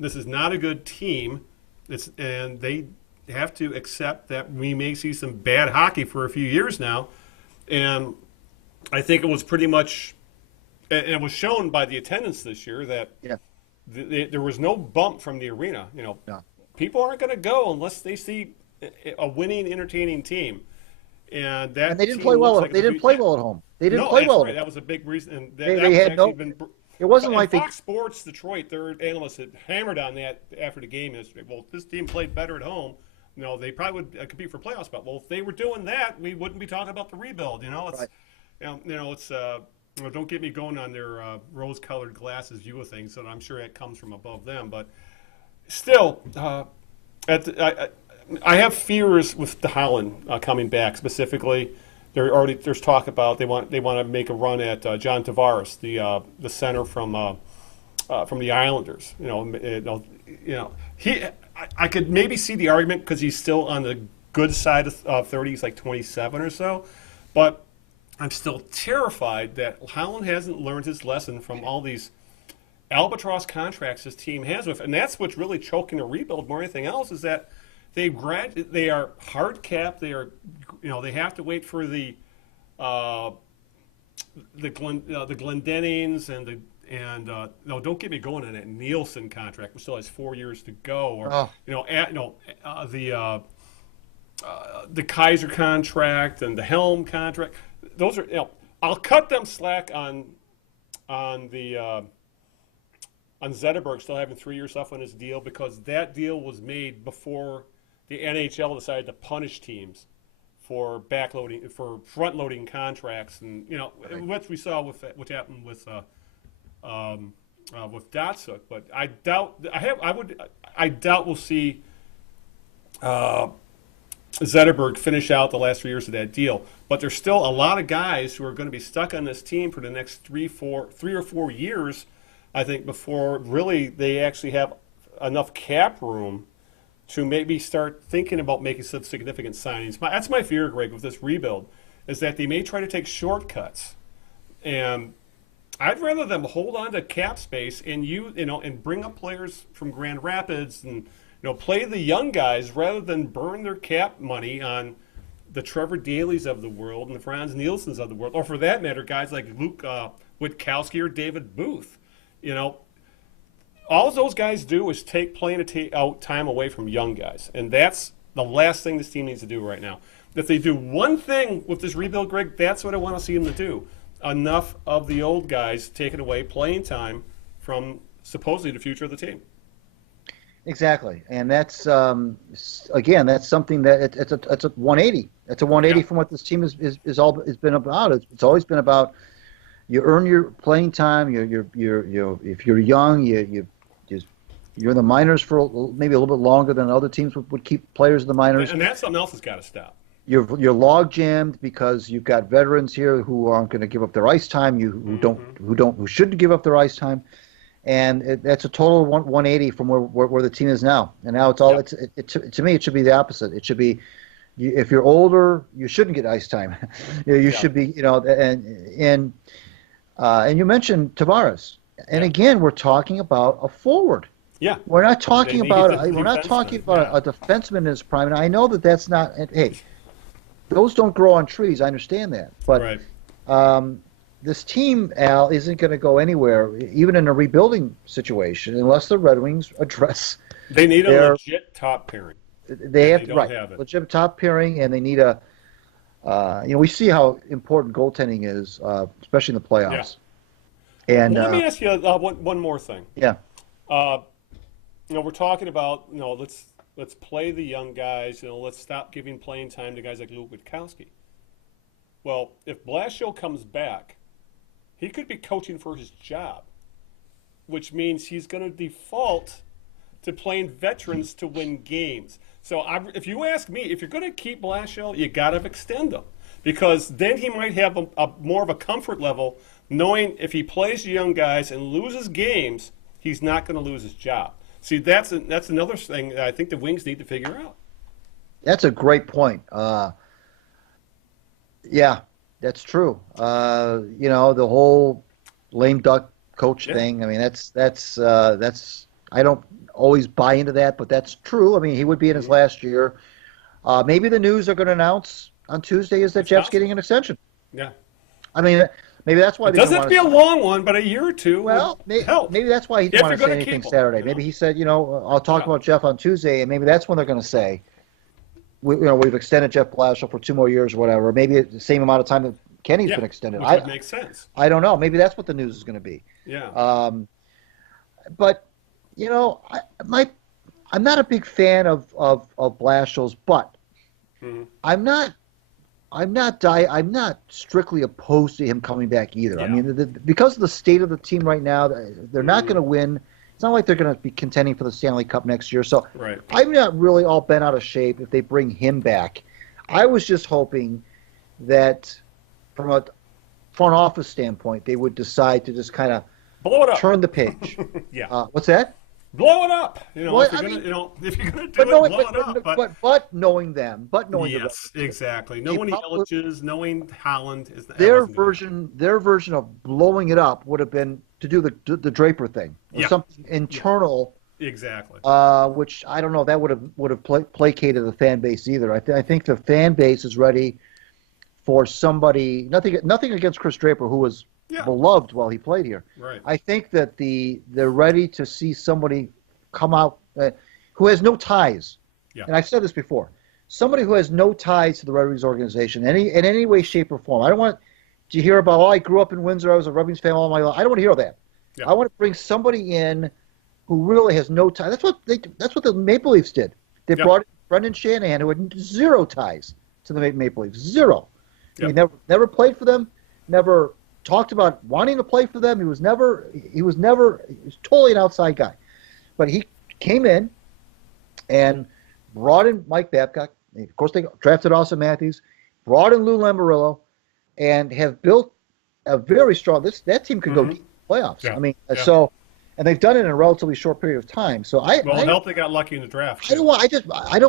this is not a good team, and they have to accept that we may see some bad hockey for a few years now. And I think it was pretty much, and it was shown by the attendance this year that there was no bump from the arena. People aren't going to go unless they see a winning, entertaining team. And they didn't play well. They didn't play well at home. They didn't play well. Right. That was a big reason. And they had no. It wasn't like Fox Sports Detroit. Their analysts had hammered on that after the game yesterday. Well, if this team played better at home, they probably would compete for playoff spot. Well, if they were doing that, we wouldn't be talking about the rebuild. It's, it's. Don't get me going on their rose-colored glasses view of things. So I'm sure it comes from above them, but still, I have fears with the Holland coming back specifically. There's talk about they want to make a run at John Tavares, the center from the Islanders. I could maybe see the argument because he's still on the good side of 30. He's like 27 or so, but I'm still terrified that Holland hasn't learned his lesson from all these albatross contracts his team has with, and that's what's really choking a rebuild more than anything else is that they are hard capped. They are, they have to wait for the Glendennings and don't get me going on that Nielsen contract, which still has 4 years to go, or the Kaiser contract and the Helm contract. Those are, I'll cut them slack on the on Zetterberg still having 3 years left on his deal, because that deal was made before the NHL decided to punish teams for backloading, for front loading contracts, and what we saw with what happened with Datsuk. But I doubt we'll see Zetterberg finish out the last 3 years of that deal. But there's still a lot of guys who are going to be stuck on this team for the next 3 or 4 years, I think, before really they actually have enough cap room to maybe start thinking about making some significant signings. That's my fear, Greg, with this rebuild, is that they may try to take shortcuts. And I'd rather them hold on to cap space and and bring up players from Grand Rapids and play the young guys rather than burn their cap money on the Trevor Daleys of the world and the Franz Nielsen's of the world, or for that matter, guys like Luke Witkowski or David Booth. All those guys do is take out time away from young guys, and that's the last thing this team needs to do right now. If they do one thing with this rebuild, Greg, that's what I want to see them to do. Enough of the old guys taking away playing time from supposedly the future of the team. Exactly, and that's again, that's something that it's a 180. It's a 180 from what this team has been about. It's always been about you earn your playing time. You're if you're young, you're in the minors for maybe a little bit longer than other teams would keep players in the minors. And that's something else that's got to stop. You're log jammed because you've got veterans here who aren't going to give up their ice time. Who shouldn't give up their ice time. And that's a total 180 from where the team is now. And now it's all to me, it should be the opposite. It should be, if you're older, you shouldn't get ice time. You should be, and you mentioned Tavares, and again, we're talking about a forward. Yeah, we're not talking about a defenseman in his prime. And I know that's not. Hey, those don't grow on trees. I understand that, but right. This team, Al, isn't going to go anywhere, even in a rebuilding situation, unless the Red Wings address. They need a legit top pairing. They have legit top pairing, and they need a. We see how important goaltending is, especially in the playoffs. Yeah. And let me ask you one more thing. Yeah. We're talking about let's play the young guys. Let's stop giving playing time to guys like Luke Witkowski. Well, if Blashill comes back, he could be coaching for his job, which means he's going to default to playing veterans to win games. So if you ask me, if you're going to keep Blashill, you got to extend him, because then he might have a more of a comfort level knowing if he plays young guys and loses games, he's not going to lose his job. See, that's another thing that I think the Wings need to figure out. That's a great point. Yeah. That's true. The whole lame duck coach thing. I mean, that's. I don't always buy into that, but that's true. I mean, he would be in his last year. Maybe the news they're going to announce on Tuesday is that Jeff's getting an extension. Yeah. I mean, maybe that's why. It doesn't have to be a long one, but a year or two. Well, maybe that's why he didn't want to say anything Saturday. Maybe he said, I'll talk about Jeff on Tuesday, and maybe that's when they're going to say. We've extended Jeff Blashill for 2 more years or whatever. Maybe the same amount of time that Kenny's been extended. Which would make sense. I don't know. Maybe that's what the news is going to be. Yeah. But I'm not a big fan of Blashill's, but I'm not strictly opposed to him coming back either. Yeah. I mean, because of the state of the team right now, they're not going to win. It's not like they're going to be contending for the Stanley Cup next year. So I'm not really all bent out of shape if they bring him back. I was just hoping that from a front office standpoint, they would decide to just kind of blow it up, turn the page. Yeah. What's that? Blow it up. If you're going to do it, blow it up. But knowing them, yes, exactly. Knowing the Illiches, knowing Holland is their version of blowing it up would have been to do the Draper thing, or something internal. Exactly. Which I don't know. That would have placated the fan base either. I think the fan base is ready for somebody. Nothing against Chris Draper, who was beloved while he played here. Right. I think that they're ready to see somebody come out who has no ties. Yeah. And I've said this before. somebody who has no ties to the Red Wings organization in any way, shape, or form. I don't want to hear about, I grew up in Windsor, I was a Red Wings fan all my life. I don't want to hear that. Yeah. I want to bring somebody in who really has no ties. That's what the Maple Leafs did. They brought in Brendan Shanahan, who had zero ties to the Maple Leafs. Zero. He never played for them, never talked about wanting to play for them. He was totally an outside guy. But he came in and brought in Mike Babcock. Of course, they drafted Austin Matthews, brought in Lou Lamoriello, and have built a very strong. That team could go deep in the playoffs. Yeah. I mean, and they've done it in a relatively short period of time. So I hope they got lucky in the draft. I don't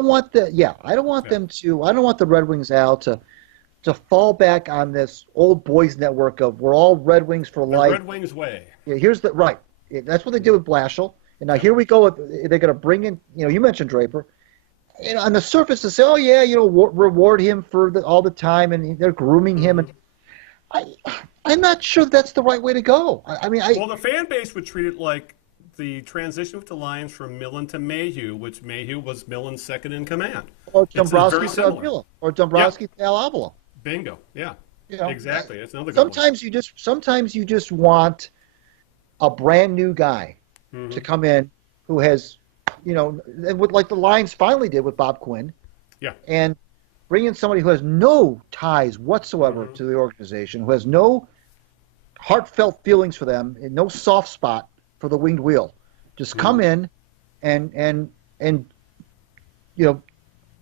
want the Red Wings out to fall back on this old boys network of we're all Red Wings for life. Red Wings way. Yeah, that's what they did with Blashill. And now here we go. They're going to bring in. You mentioned Draper. On the surface, to say, oh yeah, reward him for all the time, and they're grooming him. And I'm not sure that's the right way to go. Well, the fan base would treat it like the transition with the Lions from Millen to Mayhew, which Mayhew was Millen's second in command. Or Dombrowski to Avila. Or Dombrowski to Al Avila. Bingo. Yeah. Exactly. That's another good sometimes one. Sometimes you just want a brand new guy to come in who has, like the Lions finally did with Bob Quinn. Yeah. And bring in somebody who has no ties whatsoever to the organization, who has no heartfelt feelings for them, and no soft spot for the winged wheel. Just come in and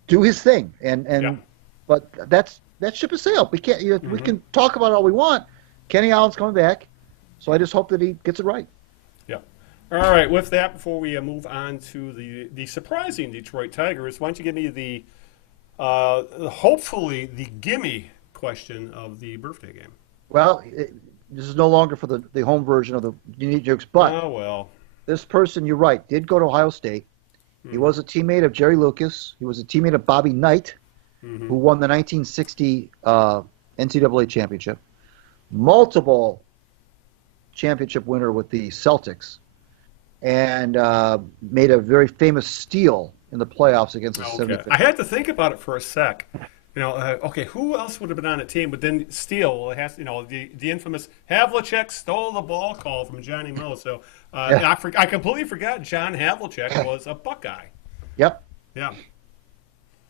do his thing. But that ship has sailed. We can't. We can talk about it all we want. Kenny Allen's coming back, so I just hope that he gets it right. Yeah. All right. With that, before we move on to the surprising Detroit Tigers, why don't you give me the hopefully the gimme question of the birthday game? Well, this is no longer for the home version of the Unique Jokes, but this person, you're right, did go to Ohio State. He was a teammate of Jerry Lucas. He was a teammate of Bobby Knight, who won the 1960 NCAA championship. Multiple championship winner with the Celtics, and made a very famous steal in the playoffs against the 75th. I had to think about it for a sec. Who else would have been on a team? But then Steele has, the infamous Havlicek stole the ball call from Johnny Moe. So I completely forgot John Havlicek was a Buckeye. Yep. Yeah.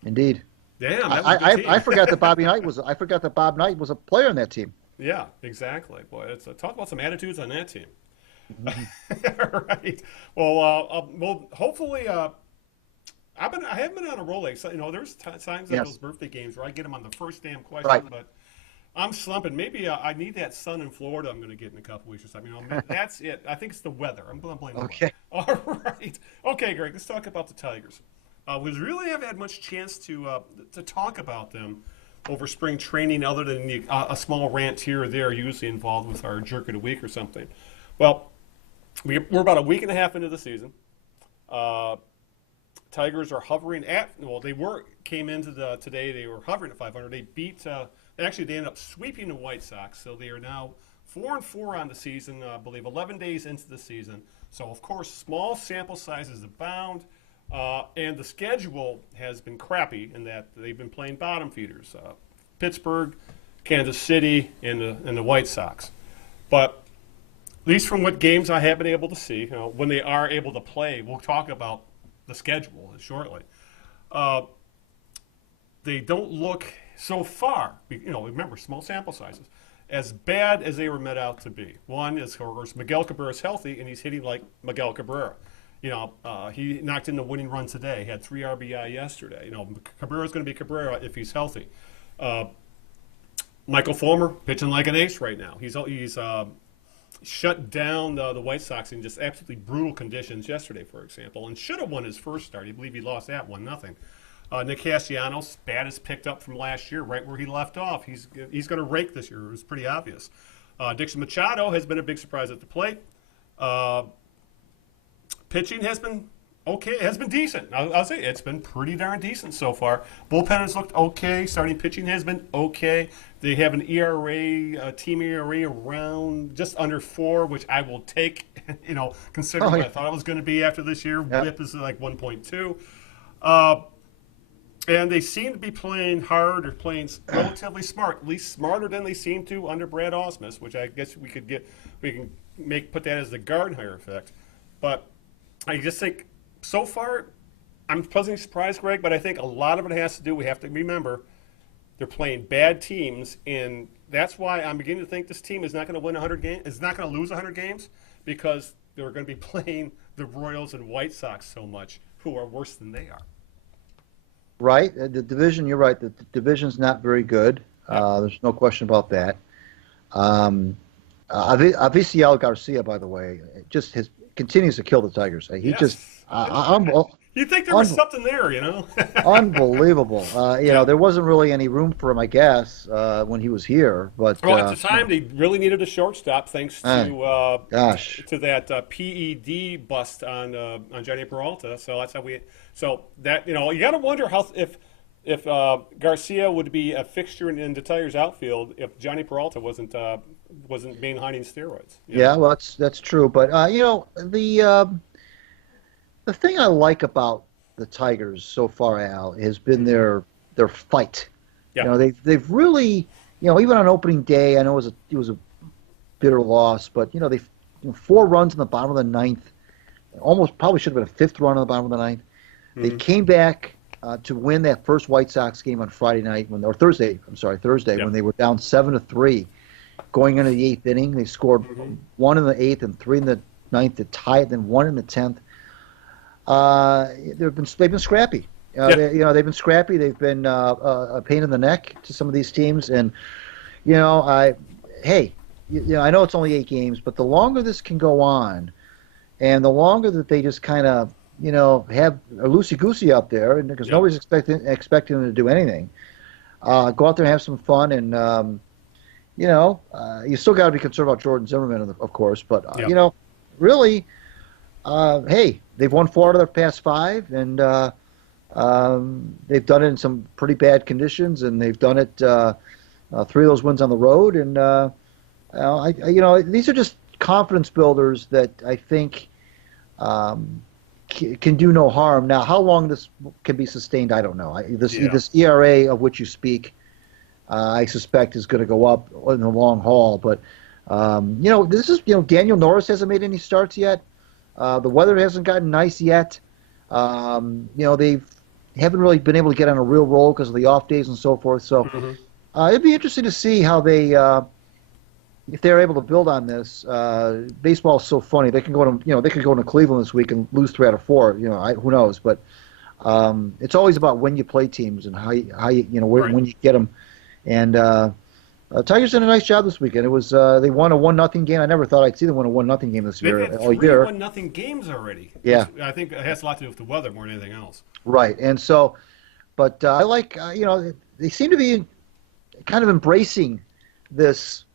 Indeed. Damn. That was a good team. I forgot that Bobby Knight was. I forgot that Bob Knight was a player on that team. Yeah, exactly. Boy, talk about some attitudes on that team. Right. Well, hopefully. I haven't been on a roll. There's times at those birthday games where I get them on the first damn question, but I'm slumping. Maybe I need that sun in Florida I'm going to get in a couple weeks or something. That's it. I think it's the weather. I'm going to blame the weather. All right. Okay, Greg, let's talk about the Tigers. We really haven't had much chance to talk about them over spring training other than a small rant here or there usually involved with our Jerk of the Week or something. Well, we're about a week and a half into the season. Tigers are hovering came into today, they were hovering at 500. They beat, they ended up sweeping the White Sox, so they are now 4-4 on the season, I believe 11 days into the season. So, of course, small sample sizes abound, and the schedule has been crappy in that they've been playing bottom feeders, Pittsburgh, Kansas City, and the White Sox. But at least from what games I have been able to see, when they are able to play, we'll talk about the schedule shortly. They don't look so far, remember, small sample sizes, as bad as they were meant out to be. One is, of course, Miguel Cabrera's healthy, and he's hitting like Miguel Cabrera. He knocked in the winning run today, had 3 RBI yesterday. Cabrera's going to be Cabrera if he's healthy. Michael Fulmer pitching like an ace right now. He's shut down the White Sox in just absolutely brutal conditions yesterday, for example, and should have won his first start. I believe he lost that 1-0. Nick Castellanos, baddest picked up from last year, right where he left off. He's going to rake this year. It was pretty obvious. Dixon Machado has been a big surprise at the plate. Pitching has been okay. It has been decent. I'll say it's been pretty darn decent so far. Bullpen has looked okay. Starting pitching has been okay. They have an ERA, team ERA around just under 4, which I will take, considering what I thought it was going to be after this year. Whip is like 1.2. And they seem to be playing hard or playing relatively smart, at least smarter than they seem to under Brad Ausmus, which I guess we can put that as the Gardenhire effect. But I just think so far I'm pleasantly surprised, Greg, but I think a lot of it has to do, we have to remember, they're playing bad teams, and that's why I'm beginning to think this team is not going to win 100 games, is not going to lose 100 games, because they're going to be playing the Royals and White Sox so much, who are worse than they are. Right. The division, you're right, the division's not very good. There's no question about that. Avisaíl Garcia, by the way, continues to kill the Tigers. He just you think there was something there, unbelievable. There wasn't really any room for him, I guess, when he was here. But at the time, they really needed a shortstop, thanks to that PED bust on Johnny Peralta. So that's how you got to wonder if Garcia would be a fixture in the Tigers' outfield if Johnny Peralta wasn't being hiding steroids. Yeah, well, that's true. But the thing I like about the Tigers so far, Al, has been their fight. Yeah. They've really, even on opening day, I know it was a bitter loss, but they 4 runs in the bottom of the ninth, almost probably should have been a 5th run in the bottom of the ninth. Mm-hmm. They came back to win that first White Sox game on Thursday, when they were down 7-3, going into the 8th inning. They scored 1 in the 8th and 3 in the 9th to tie it, then 1 in the 10th. They've been scrappy. They've been scrappy. They've been a pain in the neck to some of these teams. And I know it's only 8 games, but the longer this can go on, and the longer that they just kind of have a loosey-goosey out there, and because nobody's expecting them to do anything, go out there and have some fun. And you still got to be concerned about Jordan Zimmerman, of course. But really, hey. They've won 4 out of their past 5, and they've done it in some pretty bad conditions, and they've done it 3 of those wins on the road. And these are just confidence builders that I think can do no harm. Now, how long this can be sustained, I don't know. This ERA of which you speak, I suspect is going to go up in the long haul. But this is Daniel Norris hasn't made any starts yet. The weather hasn't gotten nice yet. They haven't really been able to get on a real roll because of the off days and so forth. So it'd be interesting to see how they, if they're able to build on this. Baseball is so funny. They can go to Cleveland this week and lose 3 out of 4. Who knows? But it's always about when you play teams and how when you get them. And Tigers did a nice job this weekend. It was they won a 1-0 game. I never thought I'd see them win a 1-0 game this year. They've had 3 1-0 games already. Yeah, I think it has a lot to do with the weather more than anything else. Right, and so, but I like they seem to be kind of embracing this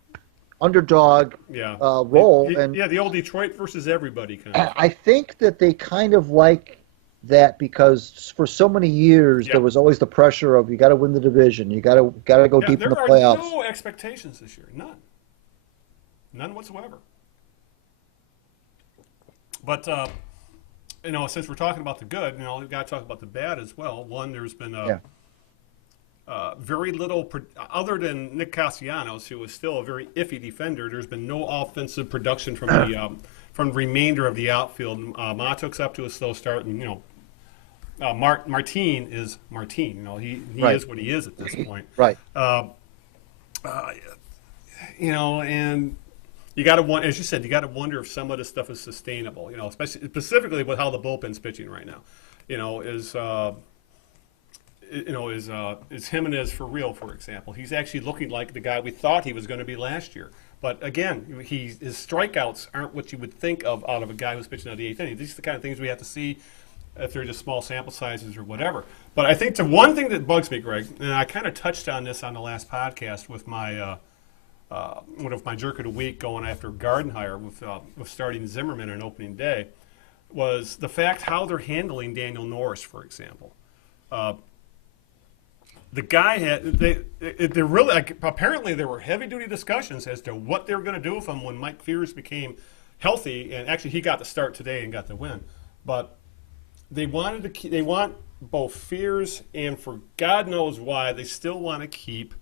underdog role. The old Detroit versus everybody kind of. I think that they kind of like that because for so many years there was always the pressure of you got to win the division, you got to go deep in the playoffs. There are no expectations this year, none whatsoever. But since we're talking about the good, we've got to talk about the bad as well. One, there's been very little, other than Nick Castellanos, who is still a very iffy defender. There's been no offensive production from the remainder of the outfield. Matuk's up to a slow start, and Martin is Martin. He is what he is at this point. Right. And you got to wonder, as you said, you got to wonder if some of this stuff is sustainable. Specifically with how the bullpen's pitching right now. Is Jimenez for real? For example, he's actually looking like the guy we thought he was going to be last year. But again, his strikeouts aren't what you would think of out of a guy who's pitching out of the 8th inning. These are the kind of things we have to see if they're just small sample sizes or whatever. But I think the one thing that bugs me, Greg, and I kind of touched on this on the last podcast with my my jerk of the week going after Gardenhire with starting Zimmerman on opening day, was the fact how they're handling Daniel Norris, for example. The guy they're really apparently there were heavy duty discussions as to what they were going to do with him when Mike Fears became healthy, and actually he got the start today and got the win. But they want both fears and for God knows why, they still want to keep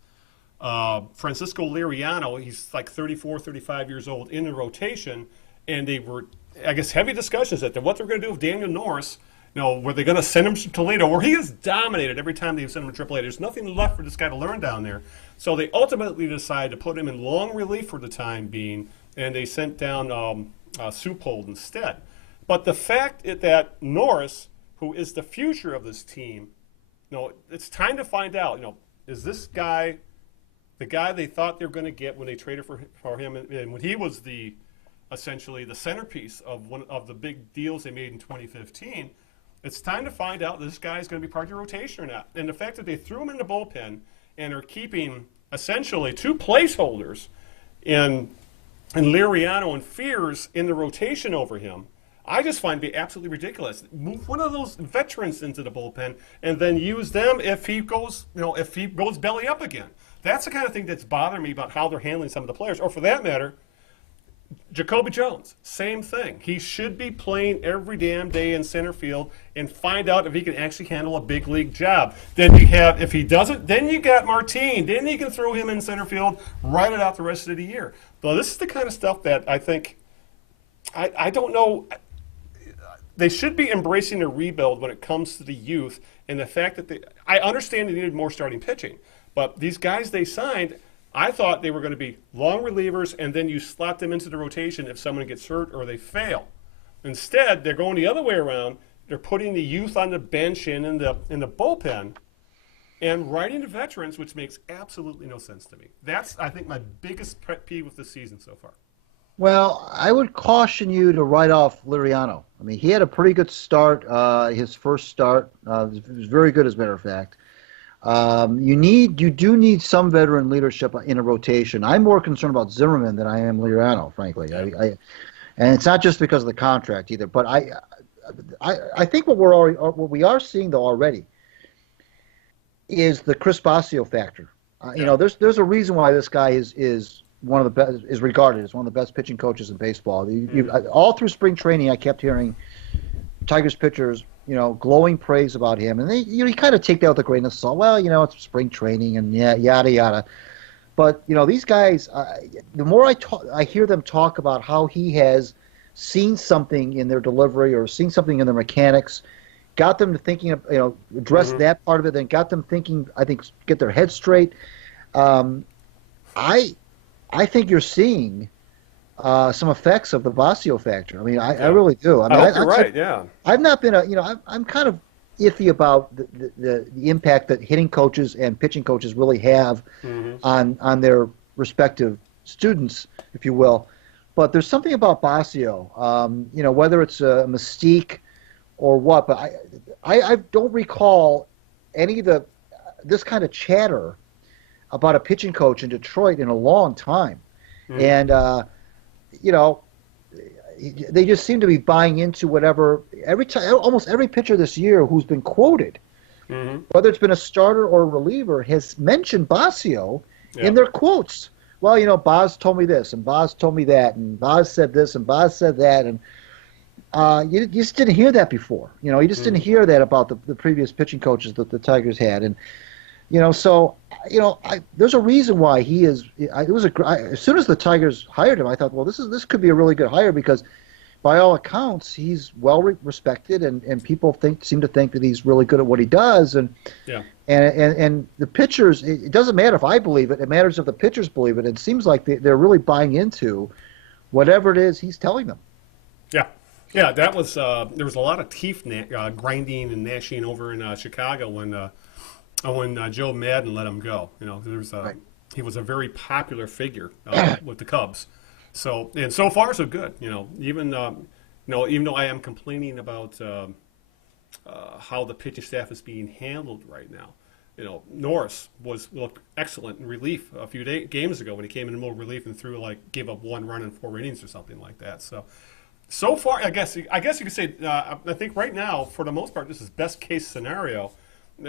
Francisco Liriano. He's like 34, 35 years old in the rotation, and they were, I guess, heavy discussions at what they're going to do with Daniel Norris. Were they going to send him to Toledo, where he has dominated every time they send him to AAA? There's nothing left for this guy to learn down there. So they ultimately decided to put him in long relief for the time being, and they sent down Suppold instead. But the fact that Norris, who is the future of this team, it's time to find out, is this guy the guy they thought they were going to get when they traded for him, and when he was essentially the centerpiece of one of the big deals they made in 2015? It's time to find out this guy is going to be part of your rotation or not. And the fact that they threw him in the bullpen and are keeping essentially two placeholders in Liriano and Fears in the rotation over him, I just find to be absolutely ridiculous. Move one of those veterans into the bullpen and then use them if he goes belly up again. That's the kind of thing that's bothering me about how they're handling some of the players. Or for that matter, Jacoby Jones, same thing. He should be playing every damn day in center field and find out if he can actually handle a big league job. Then if he doesn't, then you got Martin. Then you can throw him in center field, ride it out the rest of the year. So this is the kind of stuff that I think, I don't know, they should be embracing a rebuild when it comes to the youth and the fact that I understand they needed more starting pitching, but these guys they signed, I thought they were going to be long relievers, and then you slot them into the rotation if someone gets hurt or they fail. Instead, they're going the other way around. They're putting the youth on the bench and in the bullpen and riding the veterans, which makes absolutely no sense to me. That's, I think, my biggest pet peeve with this season so far. Well, I would caution you to write off Liriano. I mean, he had a pretty good start, his first start. It was very good, as a matter of fact. You do need some veteran leadership in a rotation. I'm more concerned about Zimmerman than I am Liriano, frankly. Yeah. And it's not just because of the contract either. But I think what we are seeing though already is the Chris Bosio factor. There's a reason why this guy is one of the best, is regarded as one of the best pitching coaches in baseball. All through spring training, I kept hearing Tigers pitchers, glowing praise about him, and you kind of take that with a grain of salt. Well, it's spring training and yada yada. But these guys, the more I hear them talk about how he has seen something in their delivery or seen something in their mechanics, got them to thinking of address that part of it, then got them thinking. I think get their head straight. I think you're seeing some effects of the Bosio factor. I mean, I really do. I hope you're right. Yeah. I've not been I'm kind of iffy about the impact that hitting coaches and pitching coaches really have on their respective students, if you will. But there's something about Bosio, whether it's a mystique or what. But I don't recall any of this kind of chatter about a pitching coach in Detroit in a long time, and they just seem to be buying into whatever every time. Almost every pitcher this year who's been quoted, whether it's been a starter or a reliever, has mentioned Bosio in their quotes. Well, Boz told me this, and Boz told me that, and Boz said this, and Boz said that, and you just didn't hear that before. You just didn't hear that about the previous pitching coaches that the Tigers had, and there's a reason why he is. As soon as the Tigers hired him, I thought, well, this could be a really good hire because, by all accounts, he's well respected, and people seem to think that he's really good at what he does, and the pitchers. It doesn't matter if I believe it; it matters if the pitchers believe it. It seems like they're really buying into whatever it is he's telling them. Yeah. That was there was a lot of teeth grinding and gnashing over in Chicago when Joe Madden let him go. He was a very popular figure with the Cubs. So far so good. Even though I am complaining about how the pitching staff is being handled right now. Norris looked excellent in relief a few games ago when he came in middle relief and gave up 1 run in 4 innings or something like that. So far, I guess you could say I think right now for the most part this is best case scenario.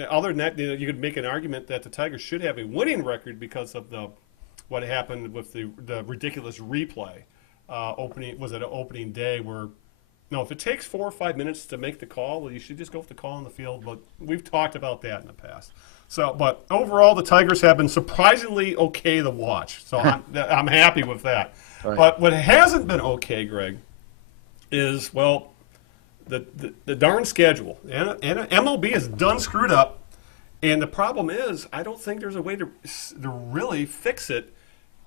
Other than that, you could make an argument that the Tigers should have a winning record because of what happened with the ridiculous replay opening day where No, if it takes 4 or 5 minutes to make the call, well, you should just go with the call on the field. But we've talked about that in the past. So, but overall, the Tigers have been surprisingly okay to watch. So I'm happy with that. Right. But what hasn't been okay, Greg, is, well, the darn schedule. And MLB is done screwed up. And the problem is, I don't think there's a way to really fix it.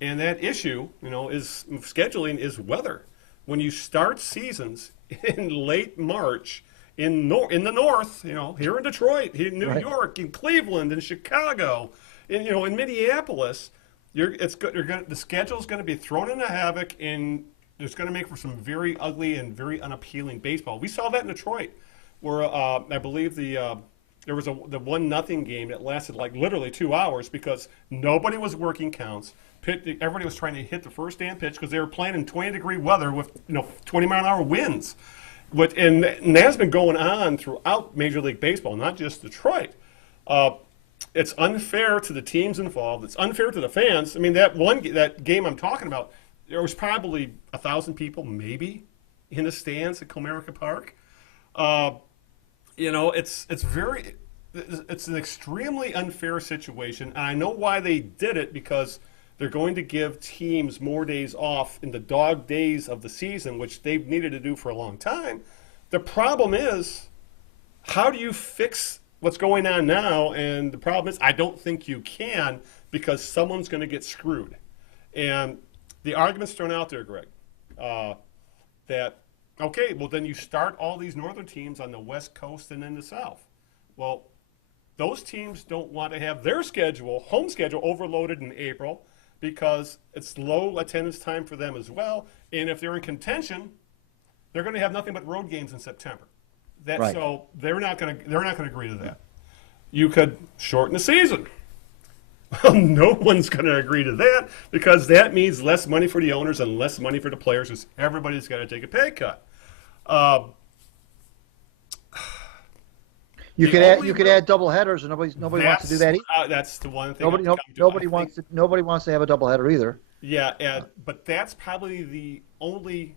And that issue, is scheduling is weather. When you start seasons in late March in the north, here in Detroit, here in New York, in Cleveland, in Chicago, in Minneapolis, the schedule's going to be thrown into havoc, and it's going to make for some very ugly and very unappealing baseball. We saw that in Detroit, where I believe there was the 1-0 game that lasted like literally 2 hours because nobody was working counts. Everybody was trying to hit the first damn pitch because they were playing in 20-degree weather with 20-mile-an-hour winds. And that's been going on throughout Major League Baseball, not just Detroit. It's unfair to the teams involved. It's unfair to the fans. I mean, that game I'm talking about, there was probably 1,000 people maybe in the stands at Comerica Park. It's an extremely unfair situation, and I know why they did it, because they're going to give teams more days off in the dog days of the season, which they've needed to do for a long time. The problem is, how do you fix what's going on now? And the problem is, I don't think you can, because someone's going to get screwed. And the argument's thrown out there, Greg, that, okay, well, then you start all these northern teams on the West Coast and in the South. Well, those teams don't want to have their home schedule, overloaded in April, because it's low attendance time for them as well. And if they're in contention, they're going to have nothing but road games in September. So they're not going to agree to that. You could shorten the season. Well, no one's going to agree to that, because that means less money for the owners and less money for the players, because everybody's got to take a pay cut. You could add double headers, and nobody wants to do that either. That's the one thing. Nobody wants to have a double header either. Yeah, but that's probably the only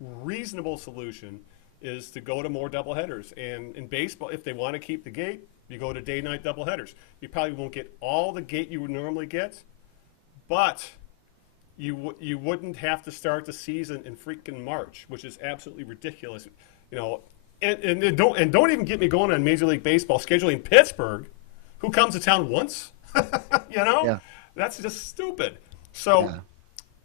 reasonable solution, is to go to more double headers. And in baseball, if they want to keep the gate, you go to day-night double headers. You probably won't get all the gate you would normally get, but you wouldn't have to start the season in freaking March, which is absolutely ridiculous. And don't even get me going on Major League Baseball scheduling Pittsburgh, who comes to town once. That's just stupid. So,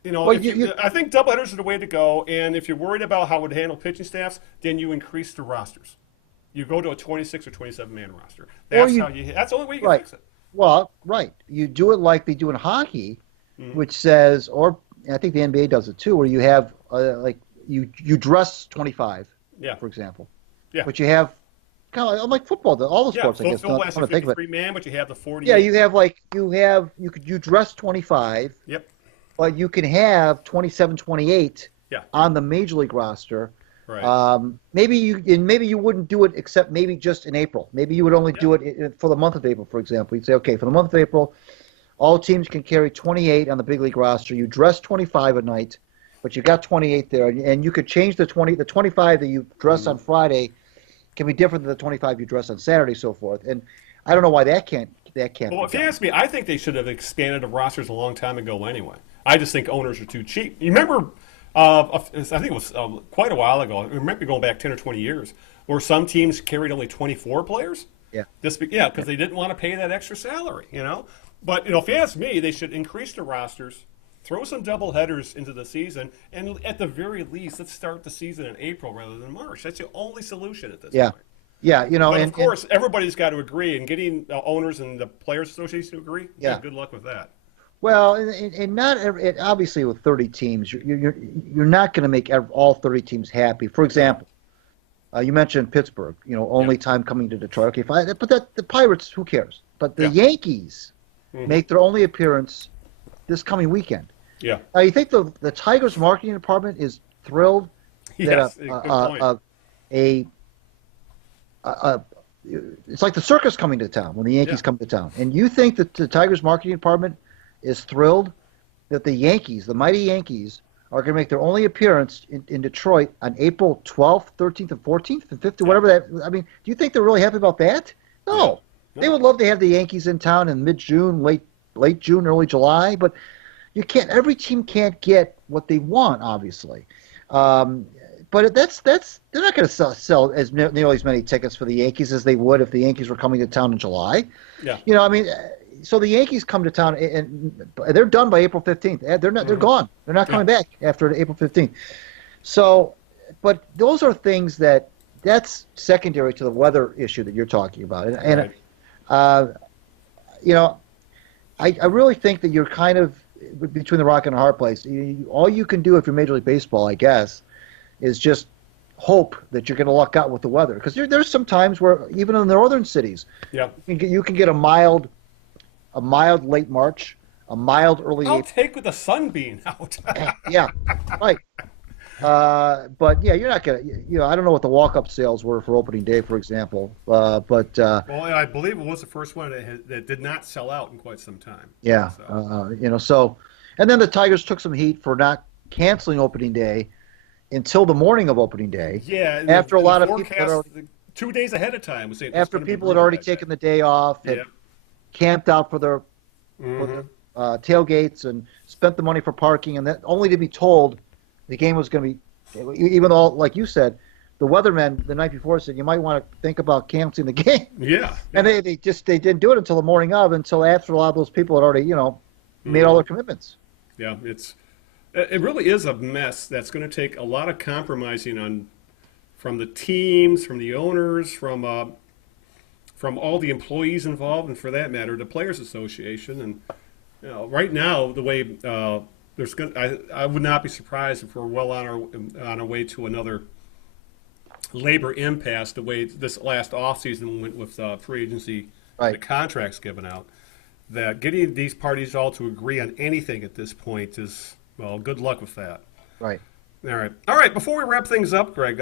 I think doubleheaders are the way to go. And if you're worried about how it would handle pitching staffs, then you increase the rosters. You go to a 26 or 27-man roster. That's the only way you can fix it. Well, right. You do it like they do in hockey, which says, or I think the NBA does it too, where you have you dress 25, for example. Yeah. But you have kind of like football, all the sports, I guess. Football has a 53-man, but you have the 40. Yeah, you dress 25. Yep. But you can have 27, 28 on the Major League roster. Right. Maybe you wouldn't do it except maybe just in April. Maybe you would only do it for the month of April, for example. You'd say, okay, for the month of April, all teams can carry 28 on the big league roster. You dress 25 at night, but you got 28 there, and you could change the 25 that you dress on Friday can be different than the 25 you dress on Saturday, so forth. And I don't know why that can't. Well, if you ask me, I think they should have expanded the rosters a long time ago anyway. I just think owners are too cheap. You remember, I think it was quite a while ago, I remember going back 10 or 20 years, where some teams carried only 24 players? Yeah. Because they didn't want to pay that extra salary, But, if you ask me, they should increase the rosters, throw some double headers into the season, and at the very least, let's start the season in April rather than March. That's the only solution at this point. Yeah, But of course, everybody's got to agree, and getting owners and the Players Association to agree, good luck with that. Well, and not obviously with 30 teams, you're not going to make all 30 teams happy. For example, you mentioned Pittsburgh. Only time coming to Detroit. Okay, fine. But the Pirates, who cares? But the Yankees make their only appearance this coming weekend. Yeah. You think the Tigers marketing department is thrilled that it's like the circus coming to town when the Yankees come to town, and you think that the Tigers marketing department is thrilled that the Yankees, the mighty Yankees, are going to make their only appearance in Detroit on April 12th, 13th, and 14th, and 15th, whatever that. I mean, do you think they're really happy about that? No. Yeah. They would love to have the Yankees in town in mid-June, late June, early July, but you can't. Every team can't get what they want, obviously. But they're not going to sell nearly as many tickets for the Yankees as they would if the Yankees were coming to town in July. Yeah. You know, I mean, so the Yankees come to town and they're done by April 15th. They're not. They're gone. They're not coming back after April 15th. So, but those are things that's secondary to the weather issue that you're talking about. And you know, I really think that you're kind of between the rock and a hard place. All you can do if you're Major League Baseball, I guess, is just hope that you're going to luck out with the weather. Because there's some times where even in the northern cities, you can get a mild late March, a mild early I'll April. take with the sun being out. Yeah, right. But yeah, you're not going to. I don't know what the walk-up sales were for opening day, for example. Well, I believe it was the first one that did not sell out in quite some time. Yeah, so, and then the Tigers took some heat for not canceling opening day until the morning of opening day. Yeah, after a lot of people had already, 2 days ahead of time was saying after people had already taken the day off, had camped out for their tailgates and spent the money for parking, and that only to be told the game was going to be, even though, like you said, the weathermen the night before said you might want to think about canceling the game. Yeah. And they didn't do it until the morning of, until after a lot of those people had already, made all their commitments. Yeah, it really is a mess that's going to take a lot of compromising from the teams, from the owners, from all the employees involved, and for that matter, the Players Association. And right now, the way I would not be surprised if we're well on our way to another labor impasse. The way this last offseason went with free agency, the contracts given out, that getting these parties all to agree on anything at this point is, well, good luck with that. Right. All right. Before we wrap things up, Greg,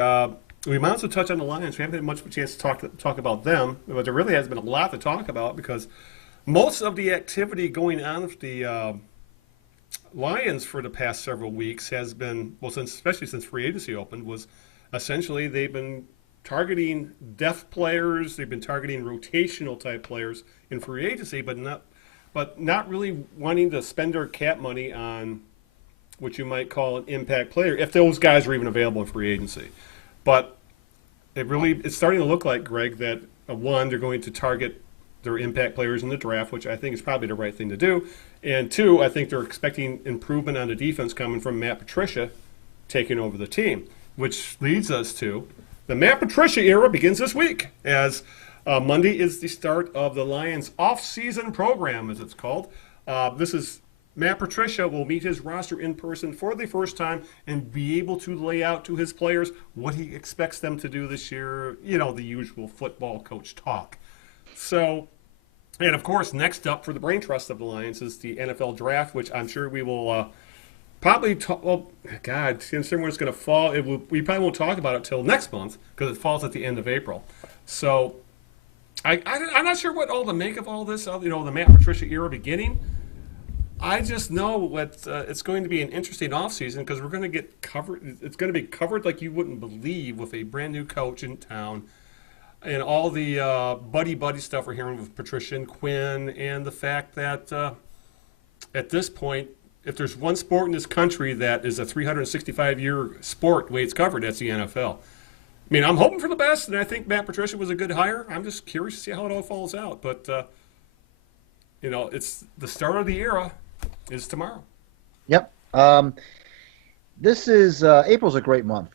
we might as well touch on the Lions. We haven't had much of a chance to talk about them, but there really has been a lot to talk about because most of the activity going on with the Lions for the past several weeks has been, especially since free agency opened, was essentially they've been targeting depth players, they've been targeting rotational type players in free agency, but not really wanting to spend their cap money on what you might call an impact player, if those guys are even available in free agency. But it's starting to look like, Greg, that one, they're going to target their impact players in the draft, which I think is probably the right thing to do. And two, I think they're expecting improvement on the defense coming from Matt Patricia taking over the team, which leads us to the Matt Patricia era begins this week, as Monday is the start of the Lions off-season program, as it's called. This is Matt Patricia will meet his roster in person for the first time and be able to lay out to his players what he expects them to do this year, the usual football coach talk. So, and of course, next up for the brain trust of the Lions is the NFL draft, which I'm sure we will probably talk. Well, God, since everyone's going to fall, we probably won't talk about it till next month because it falls at the end of April. So, I'm not sure what all to make of all this. The Matt Patricia era beginning. I just know it's going to be an interesting offseason because we're going to get covered. It's going to be covered like you wouldn't believe with a brand new coach in town. And all the buddy stuff we're hearing with Patricia and Quinn, and the fact that at this point, if there's one sport in this country that is a 365-year sport, the way it's covered, that's the NFL. I mean, I'm hoping for the best, and I think Matt Patricia was a good hire. I'm just curious to see how it all falls out. But, it's the start of the era is tomorrow. Yep. This is April's a great month.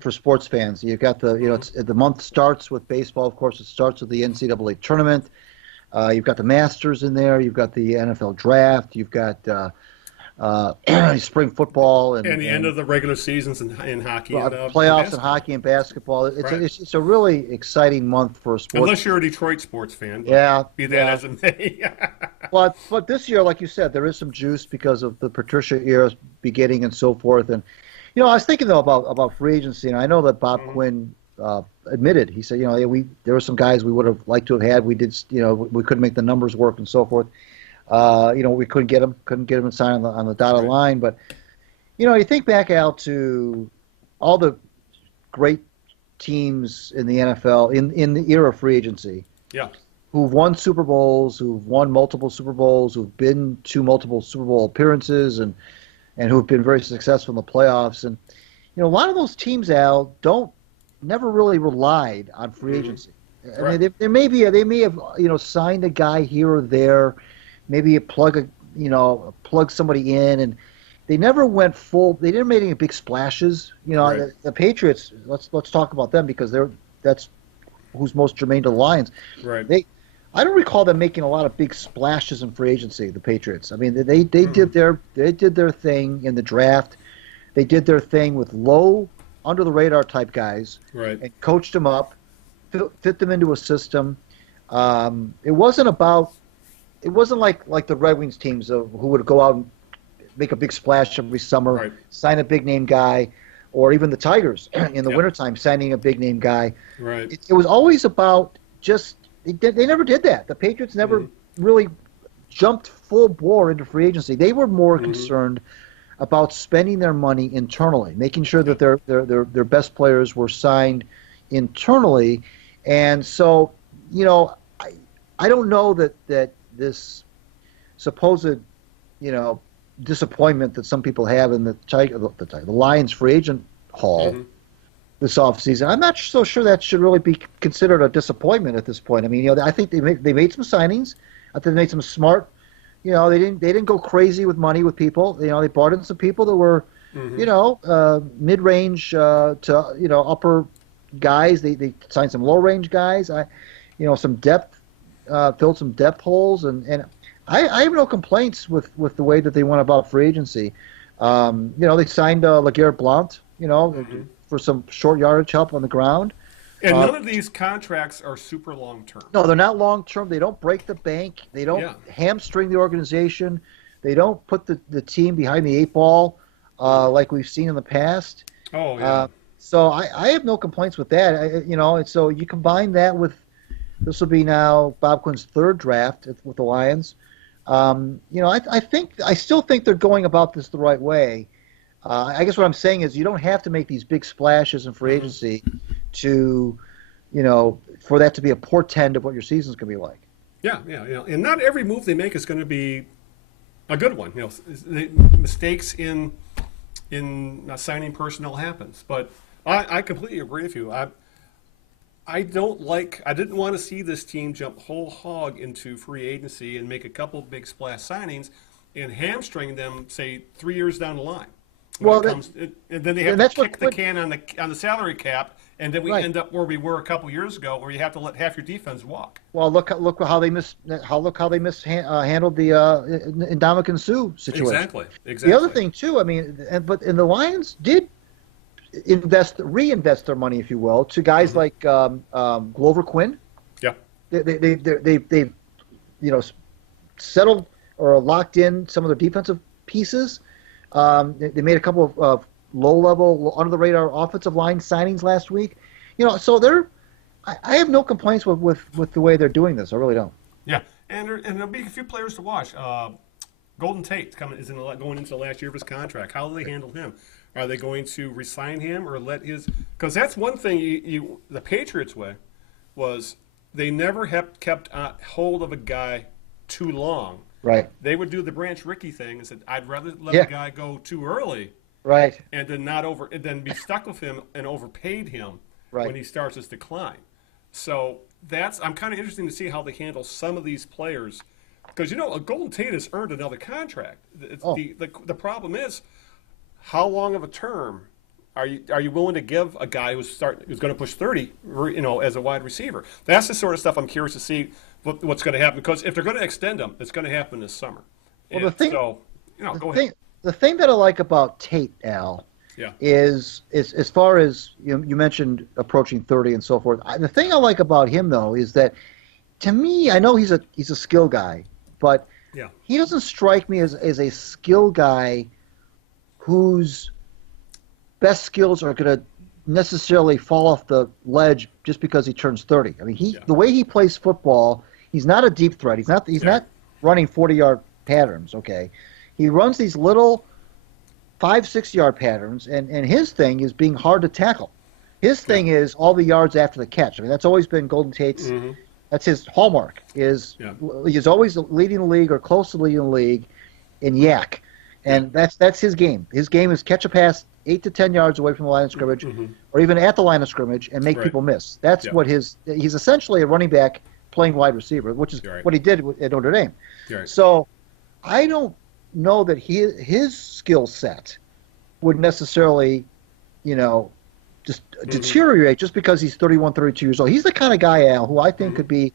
For sports fans, you've got the month starts with baseball. Of course, it starts with the NCAA tournament. You've got the Masters in there. You've got the NFL draft. You've got spring football and the end of the regular seasons in hockey, and playoffs in hockey and basketball. It's a really exciting month for sports. Unless you're a Detroit sports fan, be that as it may. but this year, like you said, there is some juice because of the Patricia era beginning and so forth. And I was thinking though about free agency, and I know that Bob Quinn admitted. He said, there were some guys we would have liked to have had. We did, we couldn't make the numbers work and so forth. We couldn't get them to sign on the dotted line. But You think back, Al, to all the great teams in the NFL in the era of free agency. Yeah. Who've won Super Bowls, who've won multiple Super Bowls, who've been to multiple Super Bowl appearances, and who've been very successful in the playoffs. And a lot of those teams, Al, never really relied on free agency. I mean, they may have signed a guy here or there, maybe plug somebody in, and they never went full. They didn't make any big splashes. The Patriots. Let's talk about them because that's who's most germane to the Lions. Right. I don't recall them making a lot of big splashes in free agency. The Patriots. I mean, they did their thing in the draft. They did their thing with low, under the radar type guys. Right. And coached them up, fit them into a system. It wasn't like the Red Wings teams who would go out and make a big splash every summer, sign a big name guy, or even the Tigers in the wintertime signing a big name guy. Right. It was always about just they never did that. The Patriots never really jumped full bore into free agency. They were more concerned about spending their money internally, making sure that their best players were signed internally. And so, I don't know that this supposed, disappointment that some people have in the Lions free agent haul this offseason. I'm not so sure that should really be considered a disappointment at this point. I mean, I think they made some signings. I think they made some smart. They didn't go crazy with money with people. They brought in some people that were, mid-range to upper guys. They signed some low-range guys. Some depth, filled some depth holes, and I have no complaints with the way that they went about free agency. They signed LeGarrette Blount, for some short yardage help on the ground. And none of these contracts are super long-term. No, they're not long-term. They don't break the bank. They don't hamstring the organization. They don't put the team behind the eight ball like we've seen in the past. Oh, yeah. So I have no complaints with that. And so you combine that with this will be now Bob Quinn's third draft with the Lions. I still think they're going about this the right way. I guess what I'm saying is you don't have to make these big splashes in free agency to, for that to be a portend of what your season's going to be like. Yeah. And not every move they make is going to be a good one. Mistakes in signing personnel happens. But I completely agree with you. I didn't want to see this team jump whole hog into free agency and make a couple big splash signings and hamstring them, say, 3 years down the line. And then they have to kick the can on the salary cap, and then we end up where we were a couple years ago, where you have to let half your defense walk. Well, look how they mishandled the Ndamukong Suh situation. Exactly. The other thing too, I mean, and the Lions did reinvest their money, if you will, to guys like Glover Quinn. Yeah. They settled or locked in some of their defensive pieces. They made a couple of low-level, under-the-radar offensive line signings last week. So I have no complaints with the way they're doing this. I really don't. Yeah, and there'll be a few players to watch. Golden Tate going into the last year of his contract. How do they handle him? Are they going to re-sign him or let his – because that's one thing the Patriots' way was they never kept hold of a guy too long. Right. They would do the Branch Rickey thing and said, I'd rather let a guy go too early. Right. And then be stuck with him and overpaid him when he starts his decline. So I'm kind of interested to see how they handle some of these players. Because, Golden Tate has earned another contract. The problem is, how long of a term are you willing to give a guy who's going to push 30, as a wide receiver? That's the sort of stuff I'm curious to see what's going to happen. Because if they're going to extend him, it's going to happen this summer. Well, go ahead. The thing that I like about Tate, Al, is as far as you mentioned approaching 30 and so forth. The thing I like about him though is that, to me, I know he's a skill guy, but he doesn't strike me as a skill guy whose best skills are going to necessarily fall off the ledge just because he turns 30. I mean, the way he plays football, he's not a deep threat. He's not running 40-yard patterns. Okay, he runs these little 5-6 yard patterns, and his thing is being hard to tackle. His thing is all the yards after the catch. I mean, that's always been Golden Tate's. That's his hallmark. He's always leading the league or close to leading the league in yak, and that's his game. His game is catch a pass 8 to 10 yards away from the line of scrimmage, or even at the line of scrimmage, and make people miss. That's what he's essentially a running back playing wide receiver, which is what he did at Notre Dame. So I don't know that his skill set would necessarily, just deteriorate just because he's 31, 32 years old. He's the kind of guy, Al, who I think could be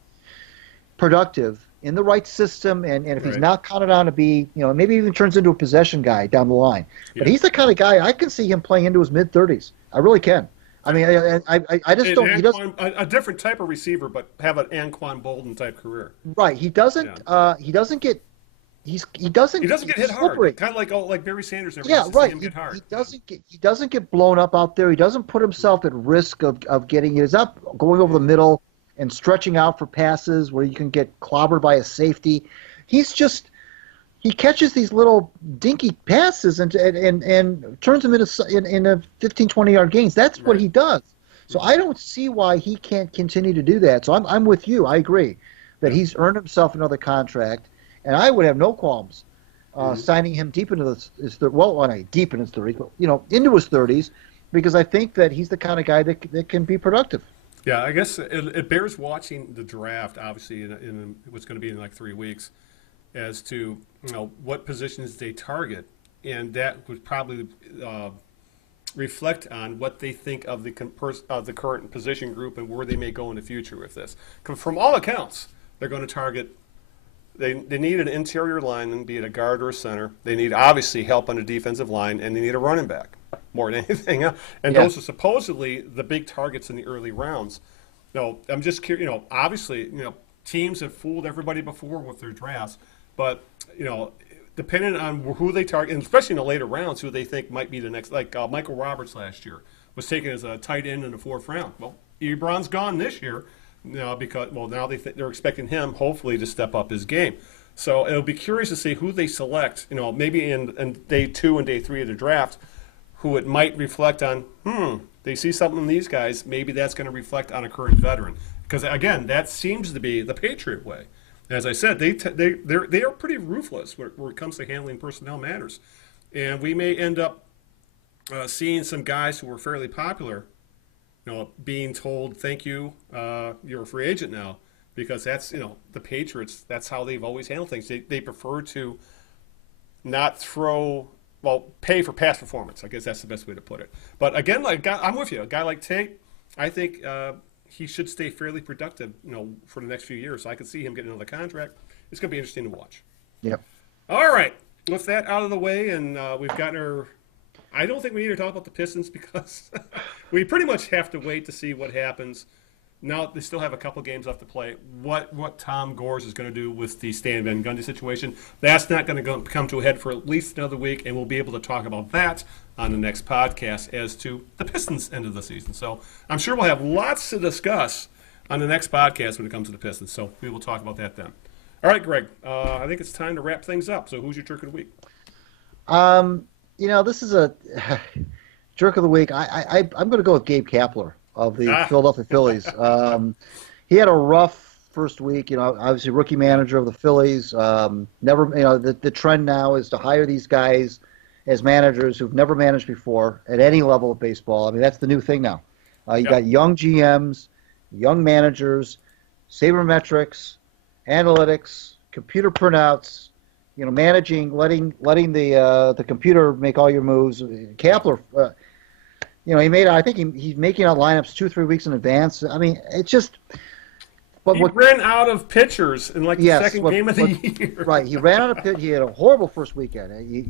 productive in the right system, and if he's not counted on to be, maybe even turns into a possession guy down the line. But he's the kind of guy I can see him playing into his mid-30s. I really can. I mean, I just don't. He doesn't a different type of receiver, but have an Anquan Bolden type career. Right. He doesn't. He doesn't get. He doesn't get hit hard. Kind of like Barry Sanders. Never used to see him get hard. He doesn't get blown up out there. He doesn't put himself at risk of getting. He's not going over the middle and stretching out for passes where you can get clobbered by a safety. He catches these little dinky passes and turns them into 15, 20-yard gains. That's what he does. So I don't see why he can't continue to do that. So I'm with you. I agree that he's earned himself another contract, and I would have no qualms signing him deep into his 30s, but into his 30s, because I think that he's the kind of guy that can be productive. Yeah, I guess it bears watching the draft, obviously, in what's going to be in like 3 weeks, as to what positions they target, and that would probably reflect on what they think of the current position group and where they may go in the future with this. From all accounts, they're going to target. They need an interior lineman, be it a guard or a center. They need obviously help on the defensive line, and they need a running back more than anything. And those are supposedly the big targets in the early rounds. No, I'm just curious. Obviously, teams have fooled everybody before with their drafts, but depending on who they target, and especially in the later rounds, who they think might be the next. Like Michael Roberts last year was taken as a tight end in the 4th round. Well, Ebron's gone this year. Because now they're expecting him hopefully to step up his game. So it'll be curious to see who they select. Maybe in day 2 and day 3 of the draft, who it might reflect on. They see something in these guys. Maybe that's going to reflect on a current veteran. Because again, that seems to be the Patriot way. As I said, they are pretty ruthless where it comes to handling personnel matters, and we may end up seeing some guys who were fairly popular. Being told, thank you, you're a free agent now, because that's, the Patriots, that's how they've always handled things. They prefer to not pay for past performance. I guess that's the best way to put it. But again, I'm with you. A guy like Tate, I think he should stay fairly productive, for the next few years. So I can see him getting another contract. It's going to be interesting to watch. Yep. All right. With that out of the way, and we've gotten our I don't think we need to talk about the Pistons because we pretty much have to wait to see what happens. Now they still have a couple games left to play. What Tom Gores is going to do with the Stan Van Gundy situation, that's not going to come to a head for at least another week, and we'll be able to talk about that on the next podcast as to the Pistons' end of the season. So I'm sure we'll have lots to discuss on the next podcast when it comes to the Pistons. So we will talk about that then. All right, Greg, I think it's time to wrap things up. So who's your jerk of the week? This is a jerk of the week. I'm going to go with Gabe Kapler of the Philadelphia Phillies. He had a rough first week. Obviously rookie manager of the Phillies. The trend now is to hire these guys as managers who've never managed before at any level of baseball. I mean, that's the new thing now. You got young GMs, young managers, sabermetrics, analytics, computer printouts. Managing, letting the computer make all your moves. Kapler, I think he's making out lineups 2-3 weeks in advance. I mean, it's just. He ran out of pitchers in the second game of the year. Right, he ran out of pitchers. He had a horrible first weekend. He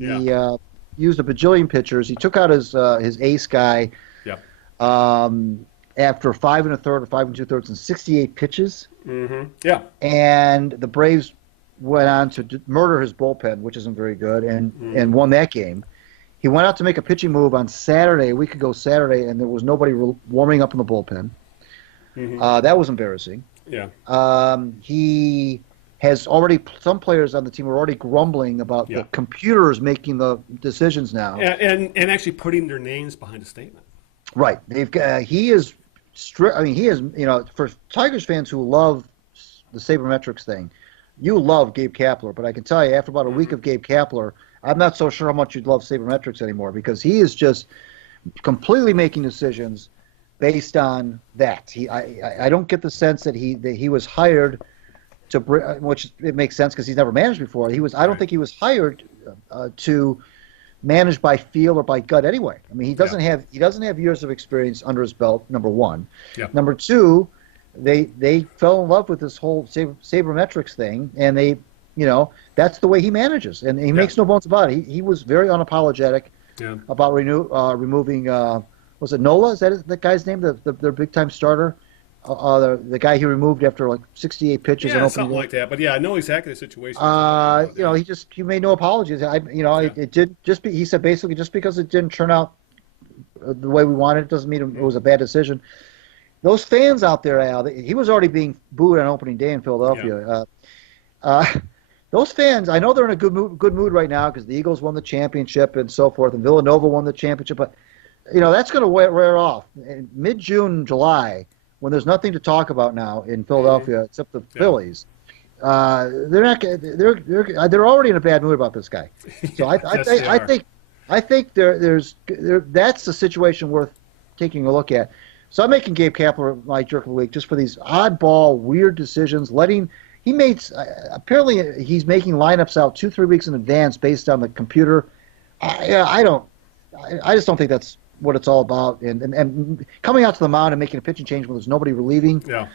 used a bajillion pitchers. He took out his ace guy. Yep. After 5 1/3 or 5 2/3 and 68 pitches. Mm-hmm. Yeah. And the Braves went on to murder his bullpen, which isn't very good, and won that game. He went out to make a pitching move on Saturday, a week ago Saturday, and there was nobody warming up in the bullpen. Mm-hmm. That was embarrassing. Yeah. He has already, some players on the team are already grumbling about the computers making the decisions now. And actually putting their names behind a statement. Right. He is strict. I mean, he is, for Tigers fans who love the sabermetrics thing, you love Gabe Kapler, but I can tell you, after about a week of Gabe Kapler, I'm not so sure how much you'd love sabermetrics anymore, because he is just completely making decisions based on that. I don't get the sense that he was hired to bring, which it makes sense because he's never managed before. I don't think he was hired to manage by feel or by gut anyway. I mean, he doesn't have years of experience under his belt. Number one. Yeah. Number two, they fell in love with this whole sabermetrics thing, and that's the way he manages, and he makes no bones about it. He was very unapologetic about removing. Was it Nola? Is that the guy's name? Their big time starter. The guy he removed after like 68 pitches. Yeah, something like that. But yeah, I know exactly the situation. He made no apologies. It did he said basically just because it didn't turn out the way we wanted, it doesn't mean it was a bad decision. Those fans out there, Al, he was already being booed on opening day in Philadelphia. Those fans, I know they're in a good mood right now because the Eagles won the championship and so forth, and Villanova won the championship. But that's going to wear off in mid-June, July, when there's nothing to talk about now in Philadelphia except the Phillies. They're already in a bad mood about this guy. So I think that's a situation worth taking a look at. So I'm making Gabe Kapler my jerk of the week just for these oddball, weird decisions. Apparently he's making lineups out 2-3 weeks in advance based on the computer. I just don't think that's what it's all about. And coming out to the mound and making a pitching change when there's nobody relieving. Yeah.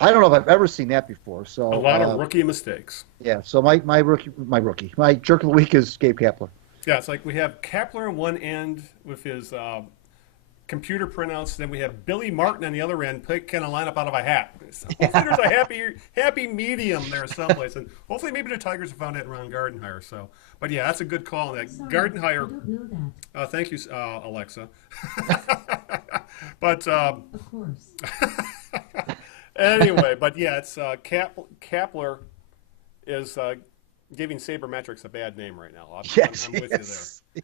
I don't know if I've ever seen that before. So a lot of rookie mistakes. Yeah. So my jerk of the week is Gabe Kapler. Yeah, it's like we have Kapler on one end with his computer printouts, then we have Billy Martin on the other end picking a lineup out of a hat. So hopefully there's a happy medium there someplace, and hopefully maybe the Tigers have found that around Gardenhire. So, but yeah, that's a good call. That Gardenhire. I don't know that. Thank you, Alexa. But of course. Anyway, but yeah, it's Kapler is giving sabermetrics a bad name right now. I'm with you there.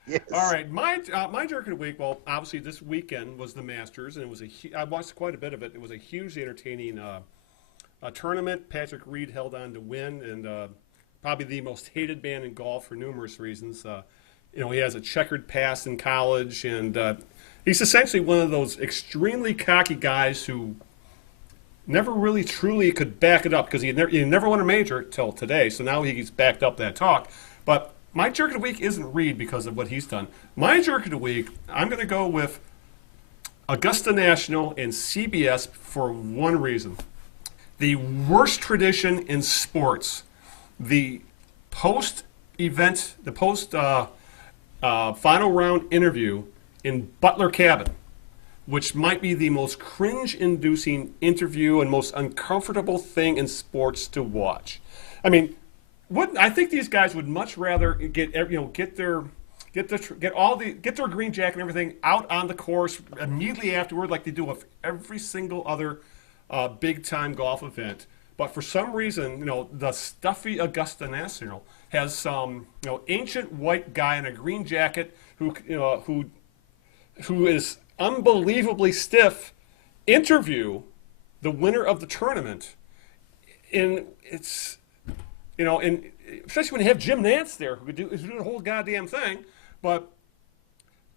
Yes. All right, my jerk of the week. Well, obviously this weekend was the Masters, and it was I watched quite a bit of it. It was a hugely entertaining tournament. Patrick Reed held on to win, and probably the most hated man in golf for numerous reasons. He has a checkered past in college, and he's essentially one of those extremely cocky guys who never really truly could back it up because he never won a major till today. So now he's backed up that talk. But my jerk of the week isn't Reed because of what he's done. My jerk of the week, I'm going to go with Augusta National and CBS for one reason. The worst tradition in sports, the post-event, the final round interview in Butler Cabin, which might be the most cringe-inducing interview and most uncomfortable thing in sports to watch. I mean, I think these guys would much rather get their green jacket and everything out on the course immediately afterward, like they do with every single other big-time golf event. But for some reason, the stuffy Augusta National has some ancient white guy in a green jacket who is unbelievably stiff interview the winner of the tournament, and it's and especially when you have Jim Nantz there who could do the whole goddamn thing. But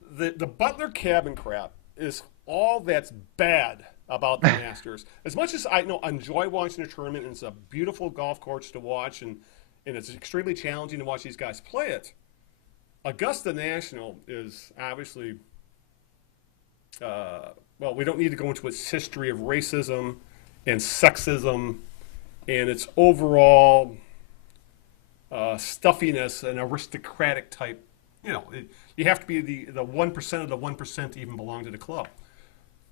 the Butler Cabin crap is all that's bad about the Masters. As much as I enjoy watching the tournament, and it's a beautiful golf course to watch, and it's extremely challenging to watch these guys play it, Augusta National is obviously. Well, we don't need to go into its history of racism and sexism and its overall stuffiness and aristocratic type. You have to be the 1% of the 1% to even belong to the club.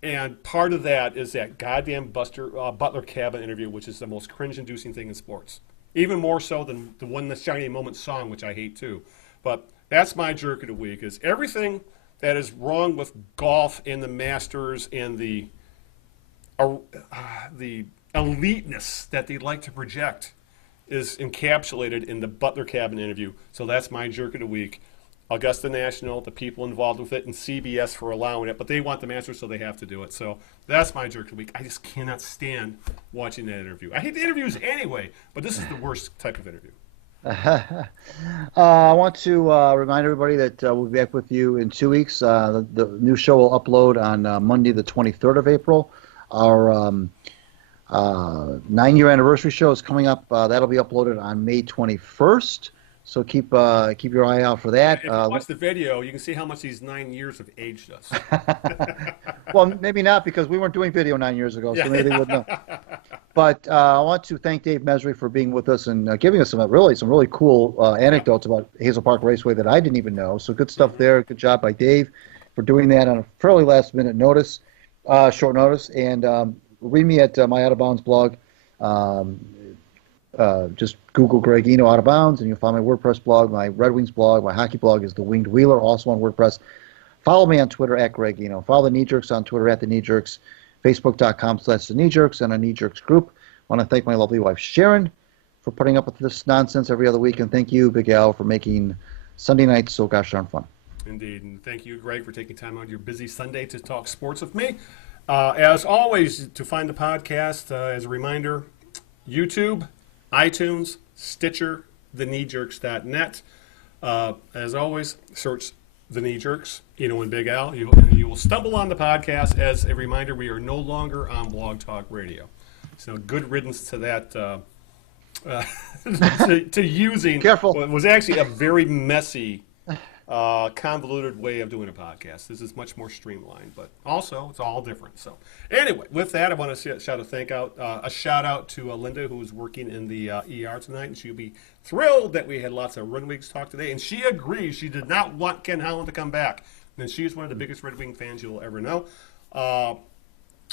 And part of that is that goddamn Butler Cabin interview, which is the most cringe-inducing thing in sports. Even more so than the One the Shiny Moment song, which I hate too. But that's my jerk of the week, is everything that is wrong with golf and the Masters and the eliteness that they like to project is encapsulated in the Butler Cabin interview. So that's my jerk of the week. Augusta National, the people involved with it, and CBS for allowing it. But they want the Masters, so they have to do it. So that's my jerk of the week. I just cannot stand watching that interview. I hate the interviews anyway, but this is the worst type of interview. I want to remind everybody that we'll be back with you in 2 weeks. The new show will upload on Monday, the 23rd of April. Our 9-year anniversary show is coming up. That'll be uploaded on May 21st. So keep your eye out for that. If you watch the video, you can see how much these 9 years have aged us. Well, maybe not, because we weren't doing video 9 years ago, so Yeah. maybe they wouldn't know. But I want to thank Dave Mesrey for being with us and giving us some really cool anecdotes about Hazel Park Raceway that I didn't even know. So good stuff there. Good job by Dave for doing that on a fairly last-minute notice, short notice. And read me at my Out of Bounds blog. Just Google Greg Eno Out of Bounds, and you'll find my WordPress blog. My Red Wings blog, my hockey blog is The Winged Wheeler, also on WordPress. Follow me on Twitter at Greg Eno. Follow the Knee Jerks on Twitter at The Knee Jerks, Facebook.com/The Knee Jerks, and a Knee Jerks group. I want to thank my lovely wife Sharon for putting up with this nonsense every other week, and thank you, Big Al, for making Sunday nights so gosh darn fun. Indeed, and thank you, Greg, for taking time out of your busy Sunday to talk sports with me. As always, to find the podcast, as a reminder, YouTube, iTunes, Stitcher, thekneejerks.net. As always, search The Knee Jerks, Eno and Big Al. You will stumble on the podcast. As a reminder, we are no longer on Blog Talk Radio. So good riddance to that, to using Careful. what was actually a very messy, convoluted way of doing a podcast. This is much more streamlined, but also it's all different. So anyway, with that, I want to shout out to Linda, who is working in the ER tonight, and she'll be thrilled that we had lots of Red Wings talk today. And she agrees. She did not want Ken Holland to come back, and she's one of the biggest Red Wing fans you'll ever know.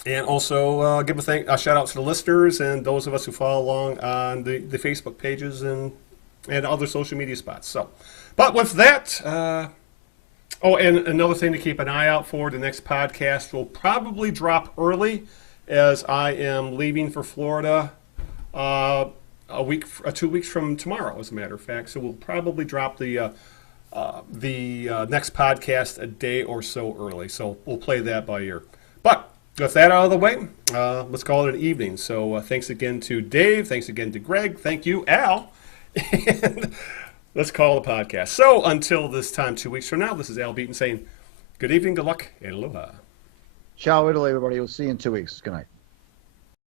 And also give a shout out to the listeners and those of us who follow along on the Facebook pages and other social media spots. So, but with that, and another thing to keep an eye out for, the next podcast will probably drop early, as I am leaving for Florida 2 weeks from tomorrow, as a matter of fact. So we'll probably drop the next podcast a day or so early. So we'll play that by ear. But with that out of the way, let's call it an evening. So thanks again to Dave. Thanks again to Greg. Thank you, Al. And let's call the podcast. So until this time 2 weeks from now, this is Al Beaton saying good evening, good luck, and aloha. Ciao, Italy, everybody. We'll see you in 2 weeks. Good night.